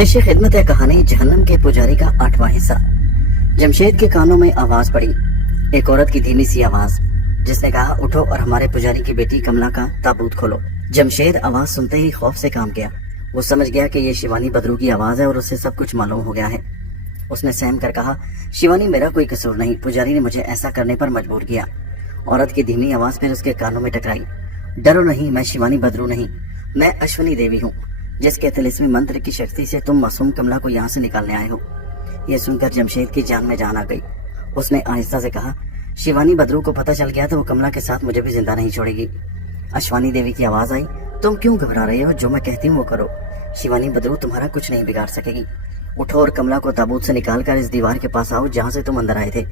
पेश खिदमत है कहानी जहन्नम के पुजारी का 8वां हिस्सा। जमशेद के कानों में आवाज पड़ी, एक औरत की धीमी सी आवाज, जिसने कहा, उठो और हमारे पुजारी की बेटी कमला का ताबूत खोलो। जमशेद आवाज सुनते ही खौफ से काम किया। वो समझ गया कि ये शिवानी बदरू की आवाज है और उसे सब कुछ मालूम हो गया है। उसने सहम कर कहा, शिवानी, मेरा कोई कसूर नहीं, पुजारी ने मुझे ऐसा करने पर मजबूर किया। औरत की धीमी आवाज फिर उसके कानों में टकराई, डरो नहीं, मैं शिवानी बदरू नहीं, मैं अश्वनी देवी हूँ, जिसके तिलिस्मी मंत्र की शक्ति से तुम मासूम कमला को यहाँ से निकालने आए हो। यह सुनकर जमशेद की जान में जान आ गई। उसने आहिस्ता से कहा, शिवानी बदरू को पता चल गया तो वो कमला के साथ मुझे भी जिंदा नहीं छोड़ेगी। अश्वानी देवी की आवाज आई, तुम क्यों घबरा रहे हो, जो मैं कहती हूँ वो करो। शिवानी बदरू तुम्हारा कुछ नहीं बिगाड़ सकेगी। उठो और कमला को ताबूत से निकालकर इस दीवार के पास आओ जहाँ से तुम अंदर आए थे।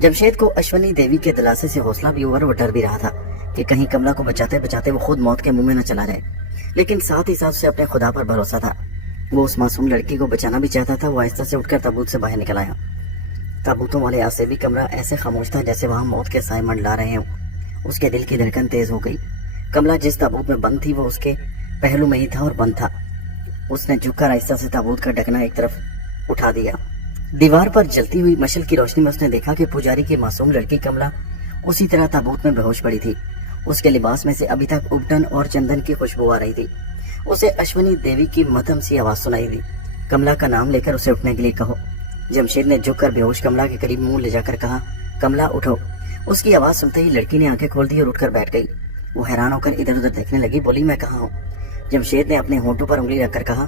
जमशेद को अश्वनी देवी के दिलासे से हौसला भी हुआ और वो डर भी रहा था कि कहीं कमला को बचाते बचाते वो खुद मौत के मुंह में न चला जाए, लेकिन साथ ही साथ उसे अपने खुदा पर भरोसा था। वो उस मासूम लड़की को बचाना भी चाहता था। वो आहिस्ता से उठकर ताबूत से बाहर निकल आया। ताबूतों वाले आसे भी कमरा ऐसे खामोश था जैसे वहां मौत के साए मंडला रहे हों। उसके दिल की धड़कन तेज हो गई। कमला जिस ताबूत में बंद थी वो उसके पहलू में ही था और बंद था। उसने झुककर आहिस्ता से ताबूत का ढकना एक तरफ उठा दिया। दीवार पर जलती हुई मशल की रोशनी में उसने देखा कि पुजारी की मासूम लड़की कमला उसी तरह ताबूत में बेहोश पड़ी थी। उसके लिबास में से अभी तक उबटन और चंदन की खुशबू आ रही थी। उसे अश्वनी देवी की मध्यम सी आवाज सुनाई दी, कमला का नाम लेकर उसे उठने के लिए कहो। जमशेद ने झुककर बेहोश कमला के करीब मुंह ले जाकर कहा, कमला उठो। उसकी आवाज सुनते ही लड़की ने आंखें खोल दी और उठकर बैठ गई। वो हैरान होकर इधर उधर देखने लगी। बोली, मैं कहाँ हूँ? जमशेद ने अपने होंठों पर उंगली रखकर कहा,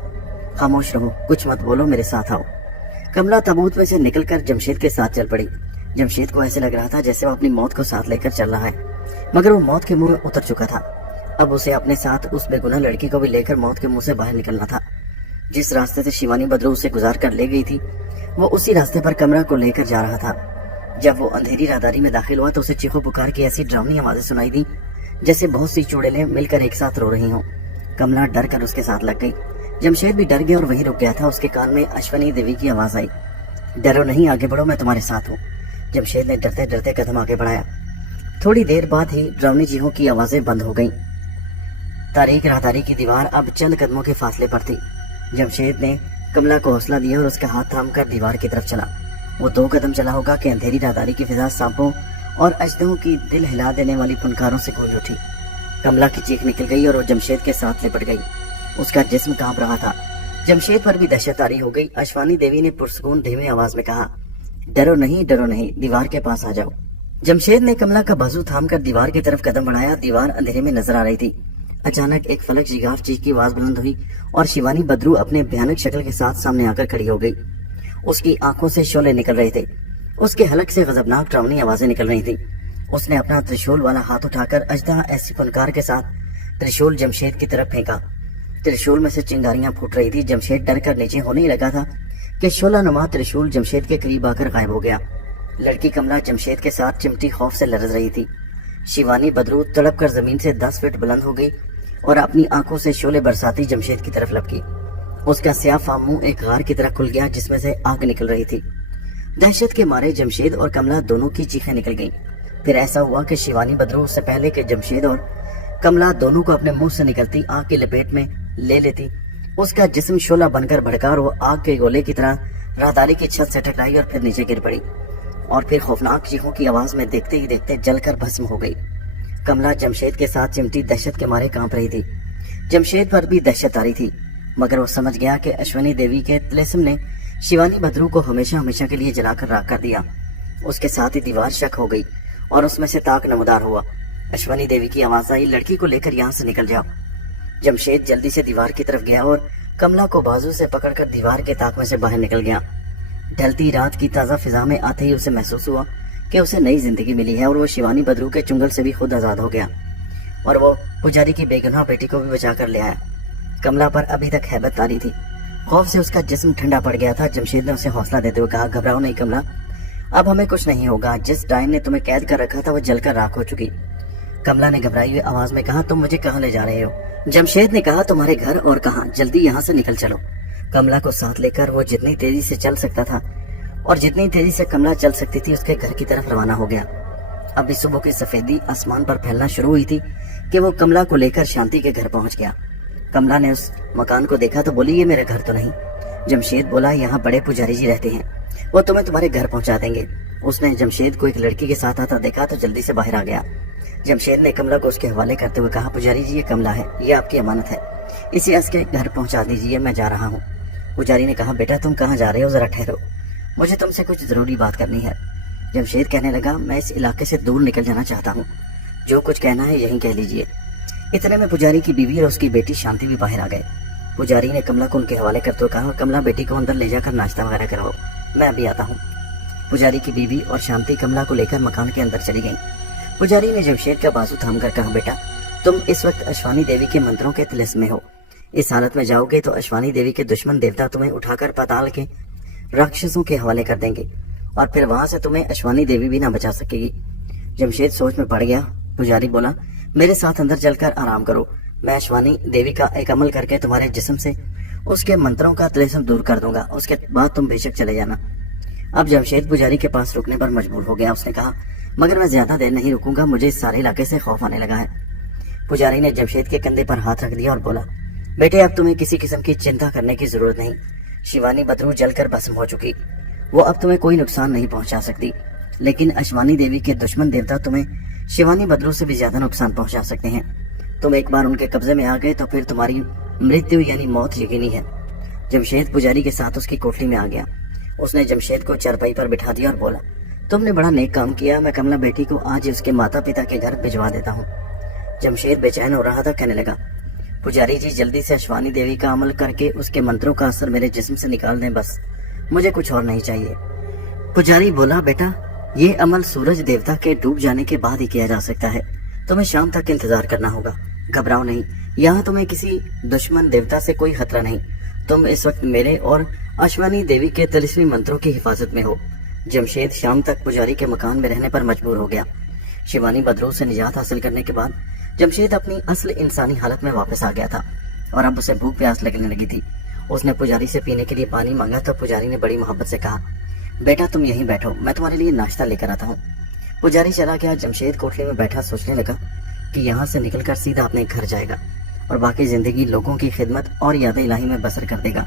खामोश रहो, कुछ मत बोलो, मेरे साथ आओ। कमला ताबूत में से निकलकर जमशेद के साथ चल पड़ी। जमशेद को ऐसे लग रहा था जैसे वो अपनी मौत को साथ लेकर चल रहा है, मगर वो मौत के मुंह में उतर चुका था। अब उसे अपने साथ उस बेगुनाह लड़की को भी लेकर मौत के मुंह से बाहर निकलना था। जिस रास्ते से शिवानी बदरू उसे गुजार कर ले गई थी, वो उसी रास्ते पर कमरा को लेकर जा रहा था। जब वो अंधेरी राहदारी में दाखिल हुआ तो उसे चीखो पुकार की ऐसी डरावनी आवाजें सुनाई दी जैसे बहुत सी चुड़ैलें मिलकर एक साथ रो रही हों। कमला डर कर उसके साथ लग गई। जमशेद भी डर गया और वहीं रुक गया था। उसके कान में अश्वनी देवी की आवाज आई, डरो नहीं, आगे बढ़ो, मैं तुम्हारे साथ हूँ। जमशेद ने डरते डरते कदम आगे बढ़ाया। थोड़ी देर बाद ही डरावनी चीखों की आवाजें बंद हो गईं। तारीख राहदारी की दीवार अब चंद कदमों के फासले पर थी। जमशेद ने कमला को हौसला दिया और उसका हाथ थामकर दीवार की तरफ चला। वो 2 कदम चला होगा कि अंधेरी राहदारी की फिजा सांपों और अजदहों की दिल हिला देने वाली फुनकारों से गूंज उठी। कमला की चीख निकल गई और वो जमशेद के साथ लिपट गई। उसका जिस्म कांप रहा था। जमशेद पर भी दहशत तारी हो गई। अश्वानी देवी ने पुरसकून धीमी आवाज में कहा, डरो नहीं, दीवार के पास आ जाओ। जमशेद ने कमला का बाजू थामकर दीवार की तरफ कदम बढ़ाया। दीवार अंधेरे में नजर आ रही थी। अचानक एक फलक जिगाफ चीख की आवाज बुलंद हुई और शिवानी बदरू अपने भयानक शक्ल के साथ सामने आकर खड़ी हो गई। उसकी आंखों से शोले निकल रहे थे। उसके हलक से गजबनाक डरावनी आवाजें निकल रही थी। उसने अपना त्रिशूल वाला हाथ उठाकर अजदा ऐसी फनकार के साथ त्रिशूल जमशेद की तरफ फेंका। त्रिशूल में से चिंगारियां फूट रही थी। जमशेद डर कर नीचे होने ही लगा था कि शोला नुमा त्रिशूल जमशेद के करीब आकर गायब हो गया। लड़की कमला जमशेद के साथ चिमटी खौफ से लरज रही थी। शिवानी बदरू तड़प कर जमीन से 10 फीट बुलंद हो गई और अपनी आंखों से शोले बरसाती जमशेद की तरफ लपकी। उसका स्याह मुंह एक गार की तरह खुल गया जिसमें से आग निकल रही थी। दहशत के मारे जमशेद और कमला दोनों की चीखें निकल गईं। फिर ऐसा हुआ कि शिवानी बदरू उससे पहले कि जमशेद और कमला दोनों को अपने मुंह से निकलती आग की लपेट में ले लेती, उसका जिस्म शोला बनकर भड़का और वो आग के गोले की तरह राहदारी की छत से टकराई और फिर नीचे गिर पड़ी और फिर खौफनाक चीखों की आवाज में देखते ही देखते जलकर भस्म हो गई। कमला जमशेद के साथ चिमटी दहशत के मारे कांप रही थी। जमशेद पर भी दहशत आ रही थी, मगर वो समझ गया कि अश्वनी देवी के तिलिस्म ने शिवानी बदरू को हमेशा हमेशा के लिए जलाकर राख कर दिया। उसके साथ ही दीवार शक हो गई और उसमें से ताक नमदार हुआ। अश्वनी देवी की आवाज आई, लड़की को लेकर यहाँ से निकल जाओ। जमशेद जल्दी से दीवार की तरफ गया और कमला को बाजू से पकड़कर दीवार के ताक में से बाहर निकल गया। ढलती रात की ताजा फिजा में आते ही उसे महसूस हुआ कि उसे नई जिंदगी मिली है और वो शिवानी बदरू के चुंगल से भी खुद आजाद हो गया और वो पुजारी की बेगुनाह बेटी को भी बचा कर ले आया। कमला पर अभी तक हैबत तारी थी। खौफ से उसका जिस्म ठंडा पड़ गया था। जमशेद ने उसे हौसला देते हुए कहा, घबराओ नहीं कमला, अब हमें कुछ नहीं होगा। जिस डायन ने तुम्हें कैद कर रखा था वो जलकर राख हो चुकी। कमला ने घबराई हुई आवाज में कहा, तुम मुझे कहाँ ले जा रहे हो? जमशेद ने कहा, तुम्हारे घर और कहाँ, जल्दी यहाँ से निकल चलो। कमला को साथ लेकर वो जितनी तेजी से चल सकता था और जितनी तेजी से कमला चल सकती थी उसके घर की तरफ रवाना हो गया। अभी सुबह की सफेदी आसमान पर फैलना शुरू हुई थी कि वो कमला को लेकर शांति के घर पहुंच गया। कमला ने उस मकान को देखा तो बोली, ये मेरा घर तो नहीं। जमशेद बोला, यहाँ बड़े पुजारी जी रहते हैं, वो तुम्हें तुम्हारे घर पहुंचा देंगे। उसने जमशेद को एक लड़की के साथ आता देखा तो जल्दी से बाहर आ गया। जमशेद ने कमला को उसके हवाले करते हुए कहा, पुजारी जी ये कमला है, ये आपकी अमानत है, इसे इसके घर पहुंचा दीजिए, मैं जा रहा हूँ। पुजारी ने कहा, बेटा तुम कहाँ जा रहे हो, जरा ठहरो, मुझे तुमसे कुछ जरूरी बात करनी है। जमशेद कहने लगा, मैं इस इलाके से दूर निकल जाना चाहता हूँ, जो कुछ कहना है यहीं कह लीजिए। इतने में पुजारी की बीवी और उसकी बेटी शांति भी बाहर आ गए। पुजारी ने कमला को उनके हवाले करते हुए कहा, कमला बेटी को अंदर ले जाकर नाश्ता वगैरह कराओ, मैं अभी आता हूँ। पुजारी की बीवी और शांति कमला को लेकर मकान के अंदर चली गईं। पुजारी ने जमशेद का बाजू थामकर कहा, बेटा तुम इस वक्त अश्वानी देवी के मंत्रों के तिलिस्म में हो, इस हालत में जाओगे तो अश्वानी देवी के दुश्मन देवता तुम्हें उठाकर पाताल के राक्षसों के हवाले कर देंगे और फिर वहां से तुम्हें अश्वानी देवी भी ना बचा सकेगी। जमशेद सोच में पड़ गया। पुजारी बोला, मेरे साथ अंदर चलकर आराम करो, मैं अश्वानी देवी का एक अमल करके तुम्हारे जिस्म से उसके मंत्रों का तिलिस्म दूर कर दूंगा, उसके बाद तुम बेशक चले जाना। अब जमशेद पुजारी के पास रुकने पर मजबूर हो गया। उसने कहा, मगर मैं ज्यादा देर नहीं रुकूंगा, मुझे इस सारे इलाके से खौफ आने लगा है। पुजारी ने जमशेद के कंधे पर हाथ रख दिया और बोला, बेटे अब तुम्हें किसी किस्म की चिंता करने की जरूरत नहीं, शिवानी बदरू जलकर भस्म हो चुकी, वो अब तुम्हें कोई नुकसान नहीं पहुंचा सकती, लेकिन अश्वानी देवी के दुश्मन देवता तुम्हें शिवानी बदरू से भी ज्यादा नुकसान पहुंचा सकते हैं। तुम एक बार उनके कब्जे में आ गए तो फिर तुम्हारी मृत्यु यानी मौत यकीनी है। जमशेद पुजारी के साथ उसकी कोठरी में आ गया। उसने जमशेद को चारपाई पर बिठा दिया और बोला, तुमने बड़ा नेक काम किया, मैं कमला बेटी को आज उसके माता पिता के घर भिजवा देता हूँ। जमशेद बेचैन हो रहा था, कहने लगा, पुजारी जी जल्दी से अश्वानी देवी का अमल करके उसके मंत्रों का असर मेरे जिस्म से निकाल दें, बस मुझे कुछ और नहीं चाहिए। पुजारी बोला, बेटा ये अमल सूरज देवता के डूब जाने के बाद ही किया जा सकता है, तुम्हें शाम तक इंतजार करना होगा, घबराओ नहीं, यहाँ तुम्हें किसी दुश्मन देवता से कोई खतरा नहीं, तुम इस वक्त मेरे और अश्वानी देवी के तिलिस्मी मंत्रों की हिफाजत में हो। जमशेद शाम तक पुजारी के मकान में रहने पर मजबूर हो गया। शिवानी बदरू से निजात हासिल करने के बाद जमशेद अपनी असल इंसानी हालत में वापस आ गया था और अब उसे भूख प्यास लगने लगी थी। उसने पुजारी से पीने के लिए पानी मांगा तो पुजारी ने बड़ी मोहब्बत से कहा, बेटा तुम यहीं बैठो, मैं तुम्हारे लिए नाश्ता लेकर आता हूँ। पुजारी चला गया। जमशेद कोठरी में बैठा सोचने लगा कि यहाँ से निकलकर सीधा अपने घर जाएगा और बाकी जिंदगी लोगों की खिदमत और याद इलाही में बसर कर देगा।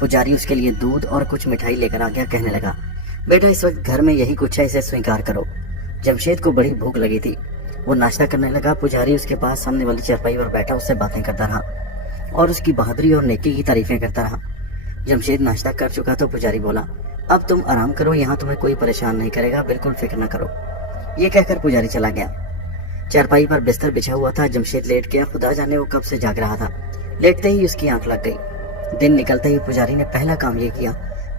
पुजारी उसके लिए दूध और कुछ मिठाई लेकर आ गया। कहने लगा, बेटा इस वक्त घर में यही कुछ है, इसे स्वीकार करो। जमशेद को बड़ी भूख लगी थी, वो नाश्ता करने लगा। पुजारी उसके पास सामने वाली चारपाई पर बैठा उससे बातें करता रहा और उसकी बहादुरी और नेकी की तारीफें करता रहा। जमशेद नाश्ता कर चुका तो पुजारी बोला, अब तुम आराम करो, यहाँ तुम्हें कोई परेशान नहीं करेगा, बिल्कुल फिक्र न करो। ये कहकर पुजारी चला गया। चारपाई पर बिस्तर बिछा हुआ था। जमशेद लेट गया। खुदा जाने वो कब से जाग रहा था। लेटते ही उसकी आंख लग गई। दिन निकलते ही पुजारी ने पहला काम ये किया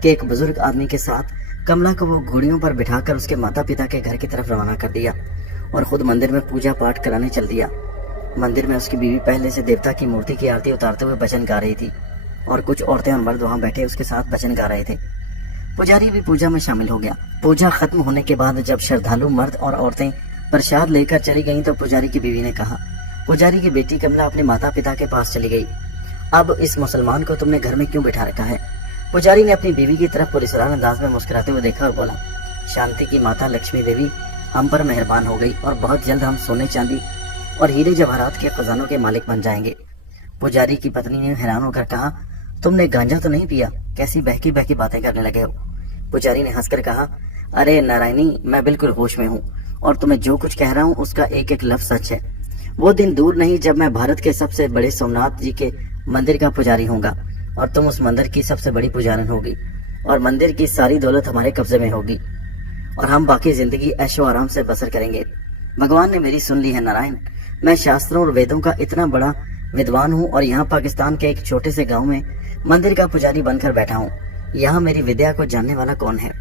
कि एक बुजुर्ग आदमी के साथ कमला को वो घोड़ियों पर बिठाकर उसके माता पिता के घर की तरफ रवाना कर दिया और खुद मंदिर में पूजा पाठ कराने चल दिया। मंदिर में उसकी बीवी पहले से देवता की मूर्ति की आरती उतारते हुए भजन गा रही थी और कुछ औरतें और मर्द वहां बैठे उसके साथ भजन गा रहे थे। पुजारी भी पूजा में शामिल हो गया। पूजा खत्म होने के बाद जब श्रद्धालु मर्द और औरतें प्रसाद लेकर चली गईं तो पुजारी की बीवी ने कहा, पुजारी की बेटी कमला अपने माता पिता के पास चली गई, अब इस मुसलमान को तुमने घर में क्यों बिठा रखा है? पुजारी ने अपनी बीवी की तरफ पुरस्कार अंदाज में मुस्कुराते हुए देखा और बोला, शांति की माता लक्ष्मी देवी हम पर मेहरबान हो गई और बहुत जल्द हम सोने चांदी और हीरे जवाहरात के खजानों के मालिक बन जाएंगे। पुजारी की पत्नी ने हैरान होकर कहा, तुमने गांजा तो नहीं पिया? कैसी बहकी बहकी बातें करने लगे हो? पुजारी ने हंसकर कहा, अरे नारायणी, मैं बिल्कुल होश में हूँ और तुम्हें जो कुछ कह रहा हूँ उसका एक एक लफ्ज सच है। वो दिन दूर नहीं जब मैं भारत के सबसे बड़े सोमनाथ जी के मंदिर का पुजारी होऊंगा और तुम उस मंदिर की सबसे बड़ी पुजारन होगी और मंदिर की सारी दौलत हमारे कब्जे में होगी और हम बाकी जिंदगी ऐशो आराम से बसर करेंगे। भगवान ने मेरी सुन ली है नारायण। मैं शास्त्रों और वेदों का इतना बड़ा विद्वान हूँ और यहाँ पाकिस्तान के एक छोटे से गाँव में मंदिर का पुजारी बनकर बैठा हूँ। यहाँ मेरी विद्या को जानने वाला कौन है?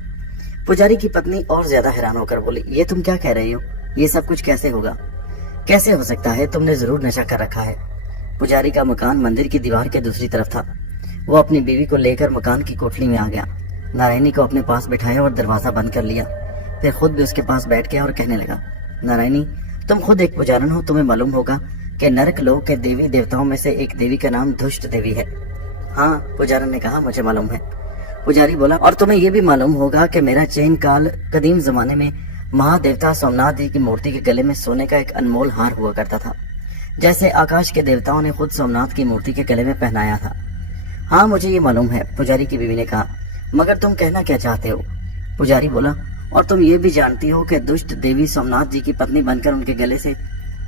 पुजारी की पत्नी और ज्यादा हैरान होकर बोली, ये तुम क्या कह रही हो? ये सब कुछ कैसे होगा? कैसे हो सकता है? तुमने जरूर नशा कर रखा है। पुजारी का मकान मंदिर की दीवार के दूसरी तरफ था। वो अपनी बीवी को लेकर मकान की कोठरी में आ गया। नारायणी को अपने पास बिठाया और दरवाजा बंद कर लिया। फिर खुद भी उसके पास बैठ गया और कहने लगा, नारायणी, तुम खुद एक पुजारन हो, तुम्हें मालूम होगा कि नरक लोक के देवी देवताओं में से एक देवी का नाम दुष्ट देवी है। हाँ, पुजारन ने कहा, मुझे मालूम है। पुजारी बोला, और तुम्हें यह भी मालूम होगा कि मेरा चैन काल कदीम जमाने में महादेवता सोमनाथ जी की मूर्ति के गले में सोने का एक अनमोल हार हुआ करता था। जैसे आकाश के देवताओं ने खुद सोमनाथ की मूर्ति के गले में पहनाया था। हाँ मुझे ये मालूम है, पुजारी की बीवी ने कहा, मगर तुम कहना क्या चाहते हो? पुजारी बोला, और तुम ये भी जानती हो कि दुष्ट देवी सोमनाथ जी की पत्नी बनकर उनके गले से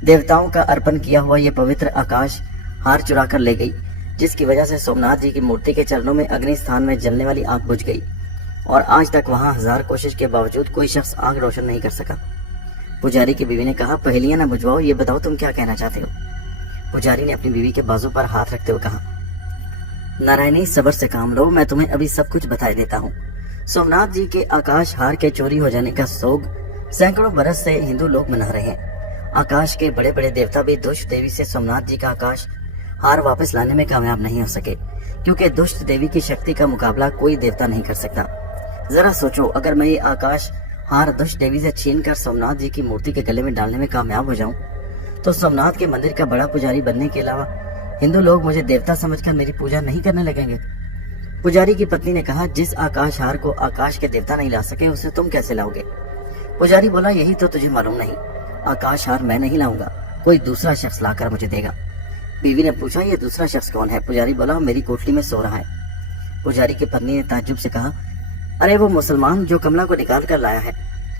देवताओं का अर्पण किया हुआ ये पवित्र आकाश हार चुरा कर ले गई, जिसकी वजह से सोमनाथ जी की मूर्ति के चरणों में अग्नि स्थान में जलने वाली आग बुझ गई और आज तक वहां 1000 कोशिश के बावजूद कोई शख्स आग रोशन नहीं कर सका। पुजारी की बीवी ने कहा, पहेलियां न बुझवाओ, ये बताओ तुम क्या कहना चाहते हो? पुजारी ने अपनी बीवी के बाजू पर हाथ रखते हुए कहा, नारायणी सब्र से काम लो, मैं तुम्हें अभी सब कुछ बता देता हूँ। सोमनाथ जी के आकाश हार के चोरी हो जाने का सोग सैकड़ों बरस से हिंदू लोग मना रहे हैं। आकाश के बड़े बड़े देवता भी दुष्ट देवी से सोमनाथ जी का आकाश हार वापस लाने में कामयाब नहीं हो सके, क्योंकि दुष्ट देवी की शक्ति का मुकाबला कोई देवता नहीं कर सकता। जरा सोचो, अगर मैं ये आकाश हार दुष्ट देवी से छीन कर सोमनाथ जी की मूर्ति के गले में डालने में कामयाब हो जाऊं, तो सोमनाथ के मंदिर का बड़ा पुजारी बनने के अलावा हिंदू लोग मुझे देवता समझकर मेरी पूजा नहीं करने लगेंगे। पुजारी की पत्नी ने कहा, जिस आकाश हार को आकाश के देवता नहीं ला सके उसे तुम कैसे लाओगे? पुजारी बोला, यही तो तुझे मालूम नहीं, आकाश हार मैं नहीं लाऊंगा, कोई दूसरा शख्स लाकर मुझे देगा। बीवी ने पूछा, ये दूसरा शख्स कौन है? पुजारी बोला, मेरी कोठरी में सो रहा है। पुजारी की पत्नी ने ताज्जुब से कहा, अरे वो मुसलमान जो कमला को निकाल कर लाया है।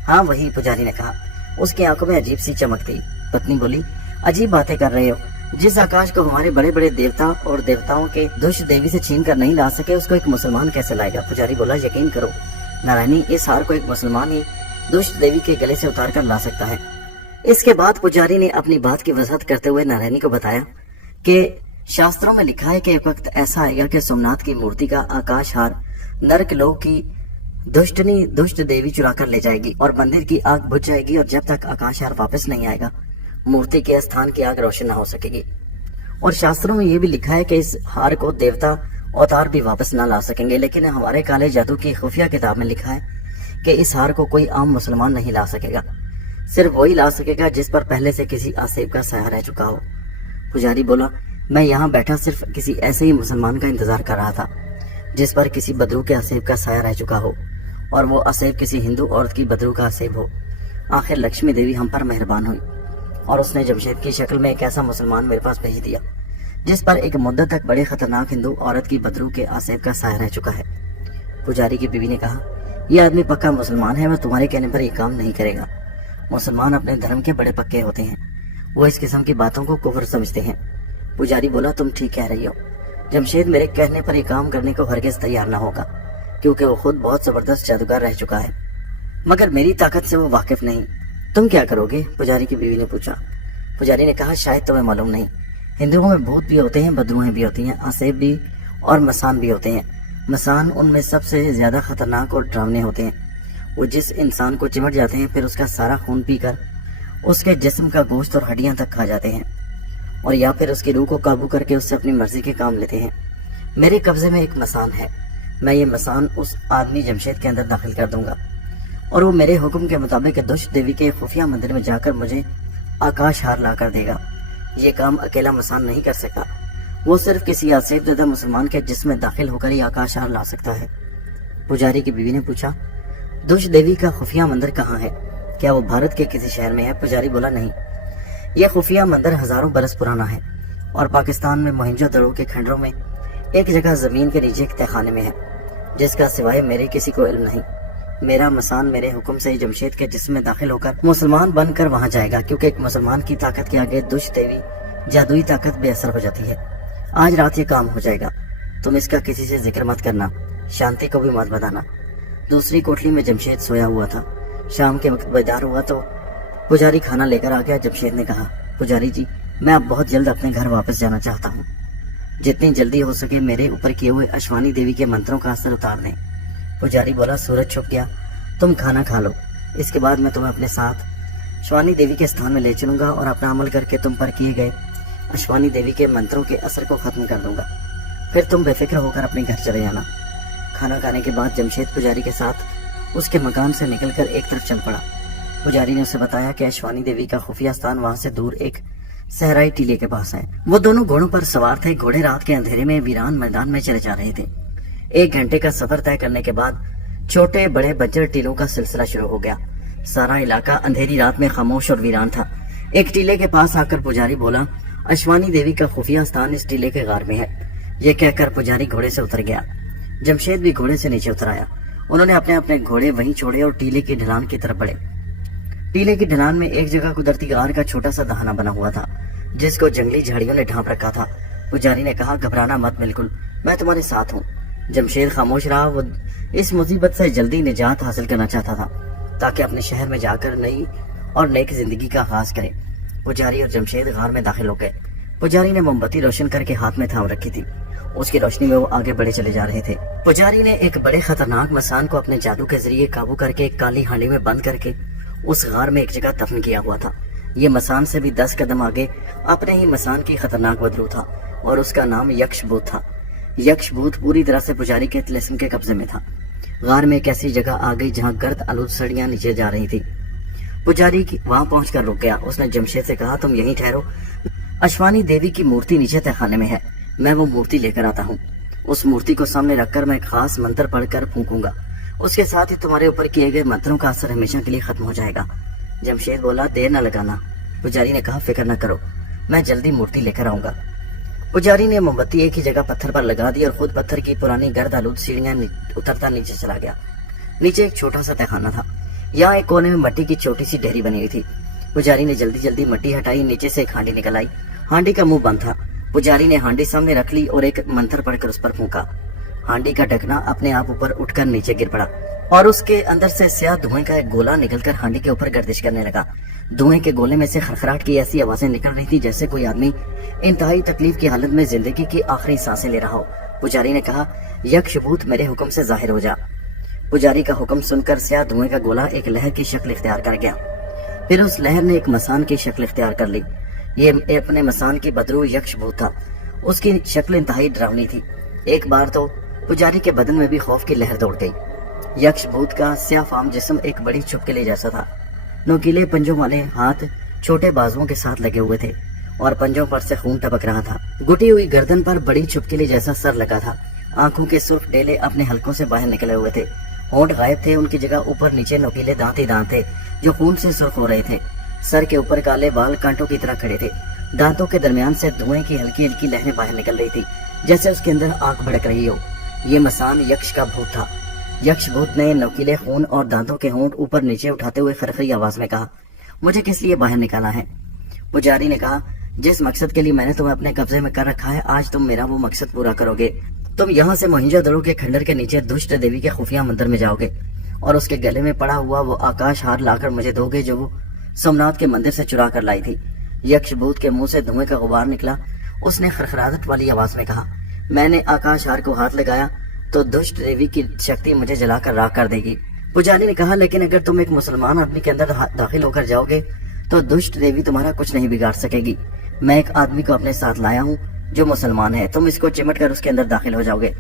हाँ वही, पुजारी ने कहा। उसकी आंखों में अजीब सी चमक थी। पत्नी बोली, अजीब बातें कर रहे हो, जिस आकाश को हमारे बड़े बड़े देवता और देवताओं के दुष्ट देवी से छीन कर नहीं ला सके उसको एक मुसलमान कैसे लाएगा? पुजारी बोला, यकीन करो नारायणी, इस हार को एक मुसलमान ही दुष्ट देवी के गले से उतार कर ला सकता है। इसके बाद पुजारी ने अपनी बात की वजाहत करते हुए नारायणी को बताया कि शास्त्रों में लिखा है कि एक वक्त ऐसा आएगा कि सोमनाथ की मूर्ति का आकाश हार नरक लोक की दुष्टनी दुष्ट देवी चुरा कर ले जाएगी और मंदिर की आग बुझ जाएगी, और जब तक आकाश हार वापस नहीं आएगा मूर्ति के स्थान की आग रोशन न हो सकेगी। और शास्त्रों में यह भी लिखा है कि इस हार को देवता अवतार भी वापस न ला सकेंगे, लेकिन हमारे काले जादू की खुफिया किताब में लिखा है कि इस हार को कोई आम मुसलमान नहीं ला सकेगा, सिर्फ वही ला सकेगा जिस पर पहले से किसी आसेब का साया रह चुका हो। पुजारी बोला, मैं यहाँ बैठा सिर्फ किसी ऐसे ही मुसलमान का इंतजार कर रहा था जिस पर किसी बदरू के आसेब का साया रह चुका हो, और वो आसेब किसी हिंदू औरत की बदरू का आसेब हो। आखिर लक्ष्मी देवी हम पर मेहरबान हुई और उसने जमशेद की शक्ल में एक ऐसा मुसलमान मेरे पास भेज दिया जिस पर एक मुद्दत तक बड़े खतरनाक हिंदू औरत की बदरू के आसेब का साया रह चुका है। पुजारी की बीवी ने कहा, यह आदमी पक्का मुसलमान है, वह तुम्हारे कहने पर यह काम नहीं करेगा। मुसलमान अपने धर्म के बड़े पक्के होते हैं, वो इस किस्म की बातों को कुफ्र समझते हैं। पुजारी बोला, तुम ठीक कह रही हो, जमशेद मेरे कहने पर यह काम करने को हरगिज तैयार न होगा, क्योंकि वो खुद बहुत जबरदस्त जादूगर रह चुका है, मगर मेरी ताकत से वो वाकिफ नहीं। तुम क्या करोगे? पुजारी की बीवी ने पूछा। पुजारी ने कहा, शायद तुम्हें मालूम नहीं, हिंदुओं में भूत भी होते हैं, बदरूहें भी होती हैं, आसेब भी और मसान भी होते हैं। मसान उनमें सबसे ज्यादा खतरनाक और डरावने होते हैं। वो जिस इंसान को चिमट जाते हैं फिर उसका सारा खून पीकर उसके जिस्म का गोश्त और हड्डियां तक खा जाते हैं, और या फिर उसकी रूह को काबू करके उससे अपनी मर्जी के काम लेते हैं। मेरे कब्जे में एक मसान है, मैं ये मसान उस आदमी जमशेद के अंदर दाखिल कर दूंगा और वो मेरे हुक्म के मुताबिक दुष्ट देवी के खुफिया मंदिर में जाकर मुझे आकाश हार ला कर देगा। ये काम अकेला मसान नहीं कर सकता, वो सिर्फ किसी आसेब ज़दा मुसलमान के जिस्म में दाखिल होकर ही आकाश हार ला सकता है। पुजारी की बीवी ने पूछा, दुष्ट देवी का खुफिया मंदिर कहाँ है? क्या वो भारत के किसी शहर में है? पुजारी बोला, नहीं, यह खुफिया मंदिर हजारों बरस पुराना है और पाकिस्तान में मोहनजोदड़ो के खंडरों में एक जगह जमीन के नीचे एक तहखाने में है, जिसका सिवाय मेरे किसी को इल्म नहीं। मेरा मसान मेरे हुक्म से जमशेद के जिस्म में दाखिल होकर मुसलमान बनकर वहां जाएगा, क्योंकि एक मुसलमान की ताकत के आगे दुष्ट देवी जादुई ताकत बेअसर हो जाती है। आज रात ये काम हो जाएगा, तुम इसका किसी से जिक्र मत करना, शांति को भी मत बताना। दूसरी कोठरी में जमशेद सोया हुआ था। शाम के वक्त बेदार हुआ तो पुजारी खाना लेकर आ गया। जमशेद ने कहा, पुजारी जी, मैं अब बहुत जल्द अपने घर वापस जाना चाहता हूँ, जितनी जल्दी हो सके मेरे ऊपर किए हुए अश्वानी देवी के मंत्रों का असर उतार दें। पुजारी बोला, सूरज छुप गया, तुम खाना खा लो, इसके बाद मैं तुम्हें अपने साथ अश्वानी देवी के स्थान में ले चलूंगा और अपना अमल करके तुम पर किए गए अश्वानी देवी के मंत्रों के असर को खत्म कर दूंगा, फिर तुम बेफिक्र होकर अपने घर चले जाना। खाना खाने के बाद जमशेद पुजारी के साथ उसके मकान से निकलकर एक तरफ चल पड़ा। पुजारी ने उसे बताया कि अश्वानी देवी का खुफिया स्थान वहां से दूर एक सहराई टीले के पास है। वो दोनों घोड़ों पर सवार थे। घोड़े रात के अंधेरे में वीरान मैदान में चले जा रहे थे। 1 घंटे का सफर तय करने के बाद छोटे बड़े बंजर टीलों का सिलसिला शुरू हो गया। सारा इलाका अंधेरी रात में खामोश और वीरान था। एक टीले के पास आकर पुजारी बोला, अश्वानी देवी का खुफिया स्थान इस टीले के गार में है। ये कहकर पुजारी घोड़े से उतर गया। जमशेद भी घोड़े से नीचे उतर आया। उन्होंने अपने अपने घोड़े वहीं छोड़े और टीले की ढलान की तरफ बढ़े। टीले की ढलान में एक जगह कुदरती गार का छोटा सा दहाना बना हुआ था, जिसको जंगली झाड़ियों ने ढांप रखा था। पुजारी ने कहा, घबराना मत, बिल्कुल मैं तुम्हारे साथ हूँ। जमशेद खामोश रहा। वो इस मुसीबत से जल्दी निजात हासिल करना चाहता था ताकि अपने शहर में जाकर नई और नेक जिंदगी का आगाज करे। पुजारी और जमशेद गार में दाखिल हो गए। पुजारी ने मोमबत्ती रोशन करके हाथ में थाम रखी थी। उसकी रोशनी में वो आगे बढ़े चले जा रहे थे। पुजारी ने एक बड़े खतरनाक मसान को अपने जादू के जरिए काबू करके एक काली हांडी में बंद करके उस गार में एक जगह दफन किया हुआ था। ये मसान से भी 10 कदम आगे अपने ही मसान की खतरनाक बदलू था और उसका नाम यक्षभूत था। यक्षभूत पूरी तरह से पुजारी के तिलिस्म के कब्जे में था। गार में एक ऐसी जगह आ गई जहाँ गर्द आलूद सड़ियां नीचे जा रही थी। पुजारी वहां पहुंचकर रुक गया। उसने जमशेद से कहा, तुम यहीं ठहरो, अश्वानी देवी की मूर्ति नीचे तहखाने में है, मैं वो मूर्ति लेकर आता हूँ। उस मूर्ति को सामने रखकर मैं खास मंत्र पढ़कर फूंकूंगा, उसके साथ ही तुम्हारे ऊपर किए गए मंत्रों का असर हमेशा के लिए खत्म हो जाएगा। जमशेद बोला, देर न लगाना। पुजारी ने कहा, फिक्र न करो, मैं जल्दी मूर्ति लेकर आऊंगा। पुजारी ने मोमबत्ती एक ही जगह पत्थर पर लगा दी और खुद पत्थर की पुरानी गर्द आलूद सीढ़ियां उतरता नीचे चला गया। नीचे एक छोटा सा तहखाना था। यहाँ एक कोने में मट्टी की छोटी सी ढेरी बनी हुई थी। पुजारी ने जल्दी जल्दी मट्टी हटाई। नीचे से एक हांडी निकल आई। हांडी का मुंह बंद था। पुजारी ने हांडी सामने रख ली और एक मंत्र पढ़कर उस पर फूंका। हांडी का ढकना अपने आप ऊपर उठकर नीचे गिर पड़ा और उसके अंदर से स्याह धुएं का एक गोला निकलकर हांडी के ऊपर गर्दिश करने लगा। धुएं के गोले में से खड़खड़ाहट की ऐसी आवाजें निकल रही थी जैसे कोई आदमी इंतहाई तकलीफ की हालत में जिंदगी की आखिरी सांसें ले रहा हो। पुजारी ने कहा, यक्षभूत मेरे हुक्म से जाहिर हो जा। पुजारी का हुक्म सुनकर स्याह धुएं का गोला एक लहर की शक्ल इख्तियार कर गया। फिर उस लहर ने एक मसान की शक्ल इख्तियार कर ली। ये अपने मसान की बदरू यक्षभूत था। उसकी शक्ल इंतहाई डरावनी थी। एक बार तो पुजारी के बदन में भी खौफ की लहर दौड़ गई। यक्षभूत का स्याह फाम जिस्म एक बड़ी छिपकली जैसा था। नोकीले पंजों वाले हाथ छोटे बाजुओं के साथ लगे हुए थे और पंजों पर से खून टपक रहा था। गुटी हुई गर्दन पर बड़ी छिपकली जैसा सर लगा था। आंखों के सुर्ख डेले अपने हलकों से बाहर निकले हुए थे। होंठ गायब थे। उनकी जगह ऊपर नीचे नोकीले दांत ही दांत थे जो खून से सुर्ख हो रहे थे। सर के ऊपर काले बाल कांटों की तरह खड़े थे। दांतों के दरमियान से धुएं की हल्की हल्की लहरें बाहर निकल रही थी जैसे उसके अंदर आग भड़क रही हो। ये मसान यक्ष का भूत था। यक्ष भूत ने नोकीले खून और दांतों के होंठ ऊपर नीचे उठाते हुए खरखरी आवाज में कहा, मुझे किस लिए बाहर निकाला है? पुजारी ने कहा, जिस मकसद के लिए मैंने तुम्हें अपने कब्जे में कर रखा है, आज तुम मेरा वो मकसद पूरा करोगे। तुम यहाँ से मोहिंजोदड़ो के खंडर के नीचे दुष्ट देवी के खुफिया मंदिर में जाओगे और उसके गले में पड़ा हुआ वो आकाश हार लाकर मुझे दोगे जो वो सोमनाथ के मंदिर से चुरा कर लाई थी। यक्षभूत के मुंह से धुएं का गुबार निकला। उसने खरखराहट वाली आवाज में कहा, मैंने आकाश हार को हाथ लगाया तो दुष्ट देवी की शक्ति मुझे जलाकर राख कर देगी। पुजारी ने कहा, लेकिन अगर तुम एक मुसलमान आदमी के अंदर दाखिल होकर जाओगे तो दुष्ट देवी तुम्हारा कुछ नहीं बिगाड़ सकेगी। मैं एक आदमी को अपने साथ लाया हूँ जो मुसलमान है। तुम इसको चिमट कर उसके अंदर दाखिल हो जाओगे,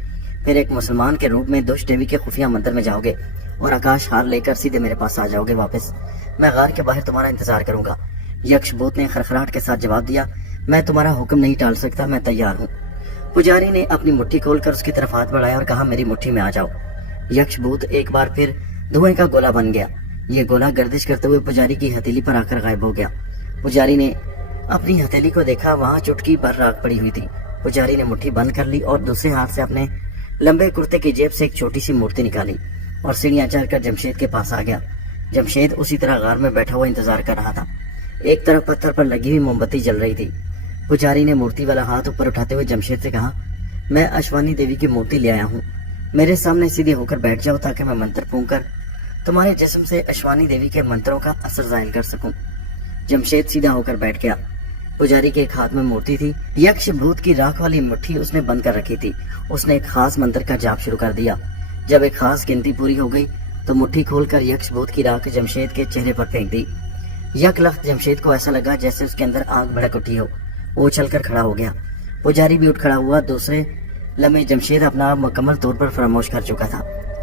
फिर एक मुसलमान के रूप में दुष्ट देवी के खुफिया मंदिर में जाओगे और आकाश हार लेकर सीधे मेरे पास आ जाओगे वापस। मैं गार के बाहर तुम्हारा इंतजार करूंगा। यक्षभूत ने खरखराहट के साथ जवाब दिया, मैं तुम्हारा हुक्म नहीं टाल सकता, मैं तैयार हूँ। पुजारी ने अपनी मुट्ठी खोलकर उसकी तरफ हाथ बढ़ाया और कहा, मेरी मुट्ठी में आ जाओ। यक्षभूत एक बार फिर धुएं का गोला बन गया। ये गोला गर्दिश करते हुए पुजारी की हथेली पर आकर गायब हो गया। पुजारी ने अपनी हथेली को देखा, वहां चुटकी पर राख पड़ी हुई थी। पुजारी ने मुट्ठी बंद कर ली और दूसरे हाथ से अपने लंबे कुर्ते की जेब से एक छोटी सी मूर्ति निकाली और सीढ़ियां चढ़कर जमशेद के पास आ गया। जमशेद उसी तरह गार में बैठा हुआ इंतजार कर रहा था। एक तरफ पत्थर पर लगी हुई मोमबत्ती जल रही थी। पुजारी ने मूर्ति वाला हाथ ऊपर उठाते हुए जमशेद से कहा, मैं अश्वानी देवी की मूर्ति ले आया हूँ, मेरे सामने सीधे होकर बैठ जाओ ताकि मैं मंत्र फूंक कर तुम्हारे जिस्म से अश्वानी देवी के मंत्रों का असर जाहिर कर सकूं। जमशेद सीधा होकर बैठ गया। पुजारी के एक हाथ में मूर्ति थी। यक्ष भूत की राख वाली मुट्ठी उसने बंद कर रखी थी। उसने एक खास मंत्र का जाप शुरू कर दिया। जब एक खास गिनती पूरी हो गई तो मुट्ठी खोलकर यक्ष भूत की राख जमशेद के चेहरे पर फेंक दी। यक लख्त जमशेद को ऐसा लगा जैसे उसके अंदर आग भड़क उठी हो। वो उछलकर खड़ा हो गया। पुजारी भी उठ खड़ा हुआ। दूसरे लम्हे जमशेद अपना आप मुकम्मल तौर पर फरामोश कर चुका था।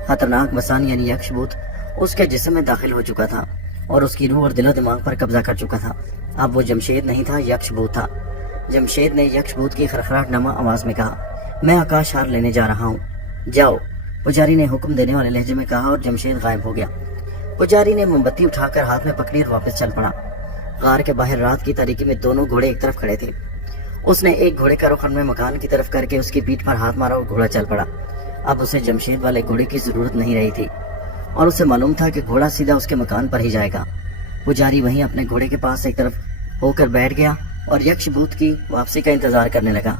खतरनाक मसान यानी यक्ष भूत उसके जिस्म में दाखिल हो चुका था और उसकी रूह और दिलो दिमाग पर कब्जा कर चुका था। अब वो जमशेद नहीं था, यक्ष भूत था। जमशेद ने यक्ष भूत की खरखराहट नमा आवाज में कहा, मैं आकाश हार लेने जा रहा हूँ, जाओ। पुजारी ने हुक्म देने वाले लहजे में कहा और जमशेद गायब हो गया। पुजारी ने मोमबत्ती उठाकर हाथ में पकड़ी और वापस चल पड़ा। गार के बाहर रात की तारीकी में दोनों घोड़े एक तरफ खड़े थे। اس نے ایک گھوڑے کا رخ میں مکان کی طرف کر کے اس کی پیٹھ پر ہاتھ مارا اور گھوڑا چل پڑا۔ اب اسے جمشید والے گھوڑے کی ضرورت نہیں رہی تھی اور اسے معلوم تھا کہ گھوڑا سیدھا اس کے مکان پر ہی جائے گا۔ پجاری وہیں اپنے گھوڑے کے پاس ایک طرف ہو کر بیٹھ گیا اور یکش بھوت کی واپسی کا انتظار کرنے لگا۔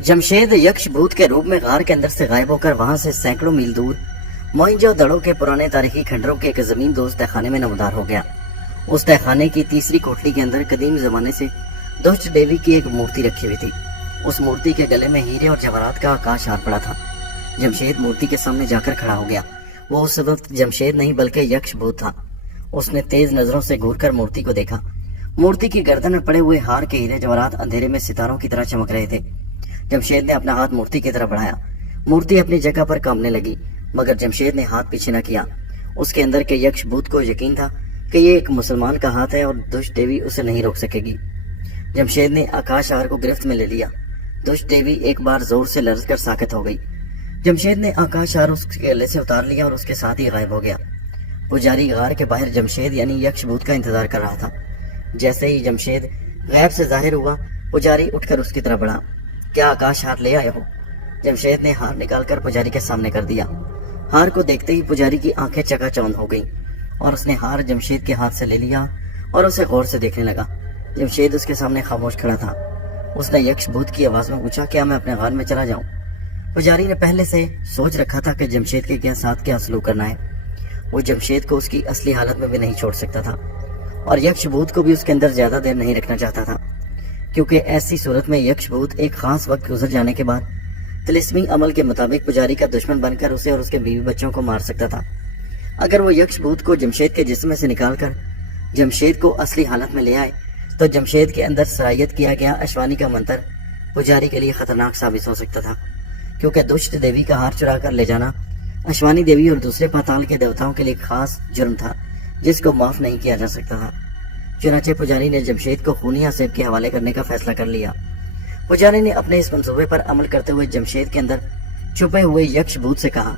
جمشید یکش بھوت کے روپ میں غار کے اندر سے غائب ہو کر وہاں سے سینکڑوں میل دور موئنجو دڑو کے پرانے تاریخی کھنڈروں کے ایک زمین دوز تہخانے میں نمودار ہو گیا۔ اس تہخانے کی تیسری کوٹلی کے اندر قدیم زمانے سے دشت دیوی کی ایک مورتی رکھی ہوئی تھی۔ اس مورتی کے گلے میں ہیرے اور جواہرات کا آکاش ہار پڑا تھا۔ جمشید مورتی کے سامنے جا کر کھڑا ہو گیا۔ وہ اس وقت جمشید نہیں بلکہ یکش بھوت تھا۔ اس نے تیز نظروں سے گھور کر مورتی کو دیکھا۔ مورتی کی گردن میں پڑے ہوئے ہار کے ہیرے جواہرات اندھیرے میں ستاروں کی طرح چمک رہے تھے۔ جمشید نے اپنا ہاتھ مورتی کی طرف بڑھایا۔ مورتی اپنی جگہ پر کانپنے لگی، مگر جمشید نے ہاتھ پیچھے نہ کیا۔ اس کے اندر کے یکش بھوت کو یقین تھا کہ یہ ایک مسلمان کا ہاتھ ہے اور دشت دیوی اسے نہیں روک سکے گی۔ جمشید نے آکاش ہار کو گرفت میں لے لیا۔ دشت دیوی ایک بار زور سے لرز کر ساکت ہو گئی۔ جمشید نے آکاش ہار اس کے گلے سے اتار لیا اور اس کے ساتھ ہی غائب ہو گیا۔ پجاری غار کے باہر جمشید یعنی یکش بھوت کا انتظار کر رہا تھا۔ جیسے ہی جمشید غیب سے ظاہر ہوا، پجاری اٹھ کر اس کی طرف بڑھا۔ کیا آکاش ہار لے آئے ہو؟ جمشید نے ہار نکال کر پجاری کے سامنے کر دیا۔ ہار کو دیکھتے ہی پجاری کی آنکھیں چکا چوند ہو گئیں اور اس نے ہار جمشید کے ہاتھ سے لے لیا اور اسے غور سے دیکھنے لگا۔ جمشید اس کے سامنے خاموش کھڑا تھا۔ اس نے یکش بھوت کی آواز میں پوچھا، کیا میں اپنے غار میں چلا جاؤں؟ پجاری نے پہلے سے سوچ رکھا تھا کہ جمشید کے ساتھ کیا سلوک کرنا ہے۔ وہ جمشید کو اس کی اصلی حالت میں بھی نہیں چھوڑ سکتا تھا اور یکش بھوت کو بھی اس کے اندر زیادہ دیر نہیں رکھنا چاہتا تھا، کیونکہ ایسی صورت میں یکش بھوت ایک خاص وقت گزر جانے کے بعد طلسمی عمل کے مطابق پجاری کا دشمن بن کر اسے اور اس کے بیوی بچوں کو مار سکتا تھا۔ اگر وہ یکش بھوت کو جمشید کے جسم میں سے نکال کر جمشید کو اصلی حالت میں لے آئے تو جمشید کے اندر سرایت کیا گیا اشوانی کا منتر پجاری کے لیے خطرناک ثابت ہو سکتا تھا، کیونکہ دشت دیوی کا ہار چرا کر لے جانا اشوانی دیوی اور دوسرے پاتال کے دیوتاؤں کے لیے خاص جرم تھا جس کو معاف نہیں کیا جا سکتا تھا۔ چنانچہ پجاری نے جمشید کو خونی آصف کے حوالے کرنے کا فیصلہ کر لیا۔ پجاری نے اپنے اس منصوبے پر عمل کرتے ہوئے جمشید کے اندر چھپے ہوئے یکش بھوت سے کہا،